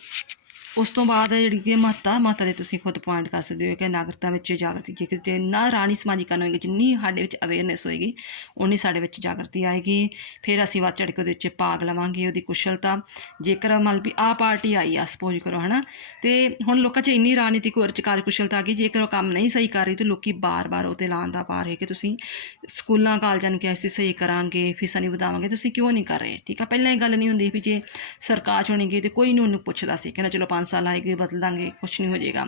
ਉਸ ਤੋਂ ਬਾਅਦ ਜਿਹੜੀ ਕਿ ਮਹੱਤਤਾ ਦੇ ਤੁਸੀਂ ਖੁਦ ਪੁਆਇੰਟ ਕਰ ਸਕਦੇ ਹੋ ਕਿ ਨਾਗਰਿਕਤਾ ਵਿੱਚ ਜਾਗਰਤੀ, ਜੇਕਰ ਜਿੰਨਾ ਰਾਣੀ ਸਮਾਜੀਕਰਨ ਹੋਏਗੀ, ਜਿੰਨੀ ਸਾਡੇ ਵਿੱਚ ਅਵੇਅਰਨੈਸ ਹੋਏਗੀ, ਉਨੀ ਸਾਡੇ ਵਿੱਚ ਜਾਗਰਤੀ ਆਏਗੀ। ਫਿਰ ਅਸੀਂ ਵੱਧ ਚੜ੍ਹ ਕੇ ਉਹਦੇ ਵਿੱਚ ਭਾਗ ਲਵਾਂਗੇ। ਉਹਦੀ ਕੁਸ਼ਲਤਾ, ਜੇਕਰ ਮੰਨ ਵੀ ਆਹ ਪਾਰਟੀ ਆਈ ਆ ਸਪੋਜ਼ ਕਰੋ ਹੈ ਨਾ, ਅਤੇ ਹੁਣ ਲੋਕਾਂ 'ਚ ਇੰਨੀ ਰਾਜਨੀਤਿਕ ਹੋਰ 'ਚ ਕਾਰਜਕੁਸ਼ਲਤਾ ਆ ਗਈ, ਜੇਕਰ ਉਹ ਕੰਮ ਨਹੀਂ ਸਹੀ ਕਰ ਰਹੀ ਤਾਂ ਲੋਕ ਬਾਰ-ਬਾਰ ਉਹ 'ਤੇ ਲਾਉਣ ਦਾ ਭਾਰ ਹੈ ਕਿ ਤੁਸੀਂ ਸਕੂਲਾਂ ਕਾਲਜਾਂ ਨੂੰ ਕਿ ਅਸੀਂ ਸਹੀ ਕਰਾਂਗੇ, ਫੀਸਾਂ ਨਹੀਂ ਵਧਾਵਾਂਗੇ, ਤੁਸੀਂ ਕਿਉਂ ਨਹੀਂ ਕਰ ਰਹੇ। ਠੀਕ ਆ, ਪਹਿਲਾਂ ਇਹ ਗੱਲ ਨਹੀਂ ਹੁੰਦੀ ਵੀ ਜੇ ਸਰਕਾਰ ਚੁਣੀ ਗਈ ਤਾਂ ਕੋਈ ਨਹੀਂ ਉਹਨੂੰ ਪੁੱਛਦਾ ਸੀ, ਕਹਿੰਦਾ ਚਲੋ 5 ਸਾਲ ਆਏਗੇ ਬਦਲ ਦਾਂਗੇ, ਕੁਛ ਨਹੀਂ ਹੋ ਜਾਏਗਾ।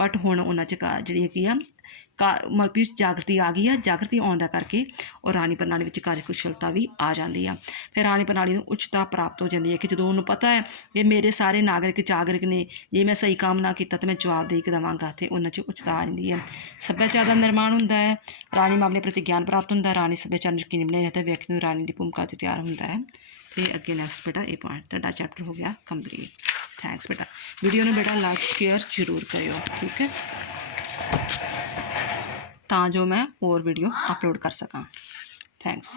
ਬਟ ਹੁਣ ਉਹਨਾਂ 'ਚ ਜਿਹੜੀ ਕੀ ਆ ਮਤਲਬ ਵੀ ਜਾਗਰਤੀ ਆ ਗਈ ਆ। ਜਾਗਰਤੀ ਆਉਣ ਦਾ ਕਰਕੇ ਉਹ ਰਾਣੀ ਪ੍ਰਣਾਲੀ ਵਿੱਚ ਕਾਰਜਕੁਸ਼ਲਤਾ ਵੀ ਆ ਜਾਂਦੀ ਆ। ਫਿਰ ਰਾਣੀ ਪ੍ਰਣਾਲੀ ਨੂੰ ਉੱਚਤਾ ਪ੍ਰਾਪਤ ਹੋ ਜਾਂਦੀ ਹੈ ਕਿ ਜਦੋਂ ਉਹਨੂੰ ਪਤਾ ਹੈ ਕਿ ਮੇਰੇ ਸਾਰੇ ਨਾਗਰਿਕ ਜਾਗਰਿਕ ਨੇ, ਜੇ ਮੈਂ ਸਹੀ ਕੰਮ ਨਾ ਕੀਤਾ ਤਾਂ ਮੈਂ ਜਵਾਬਦੇਹੀ ਦੇਵਾਂਗਾ, ਅਤੇ ਉਹਨਾਂ 'ਚ ਉੱਚਤਾ ਆ ਜਾਂਦੀ ਹੈ। ਸੱਭਿਆਚਾਰ ਦਾ ਨਿਰਮਾਣ ਹੁੰਦਾ ਹੈ। ਰਾਣੀ ਮਾਮਲੇ ਪ੍ਰਤੀ ਗਿਆਨ ਪ੍ਰਾਪਤ ਹੁੰਦਾ ਹੈ। ਰਾਣੀ ਸੱਭਿਆਚਾਰ ਨੂੰ ਯਕੀਨੀ ਬਣਾਇਆ ਜਾਂਦਾ ਹੈ। ਵਿਅਕਤੀ ਨੂੰ ਰਾਣੀ ਦੀ ਭੂਮਿਕਾ 'ਚ ਤਿਆਰ ਹੁੰਦਾ ਹੈ। ਅਤੇ ਅੱਗੇ ਨੈਕਸਟ ਬੇਟਾ ਇਹ ਪੁਆਇੰਟ ਤੁਹਾਡਾ ਚੈਪਟਰ ਹੋ ਗਿਆ ਕੰਪਲੀਟ। ਥੈਂਕਸ ਬੇਟਾ। ਵੀਡੀਓ ਨੂੰ ਬੇਟਾ ਲਾਈਕ ਸ਼ੇਅਰ ਜ਼ਰੂਰ ਕਰਿਓ, ਠੀਕ ਹੈ, ਤਾਂ ਜੋ ਮੈਂ ਹੋਰ ਵੀਡੀਓ ਅਪਲੋਡ ਕਰ ਸਕਾਂ। ਥੈਂਕਸ।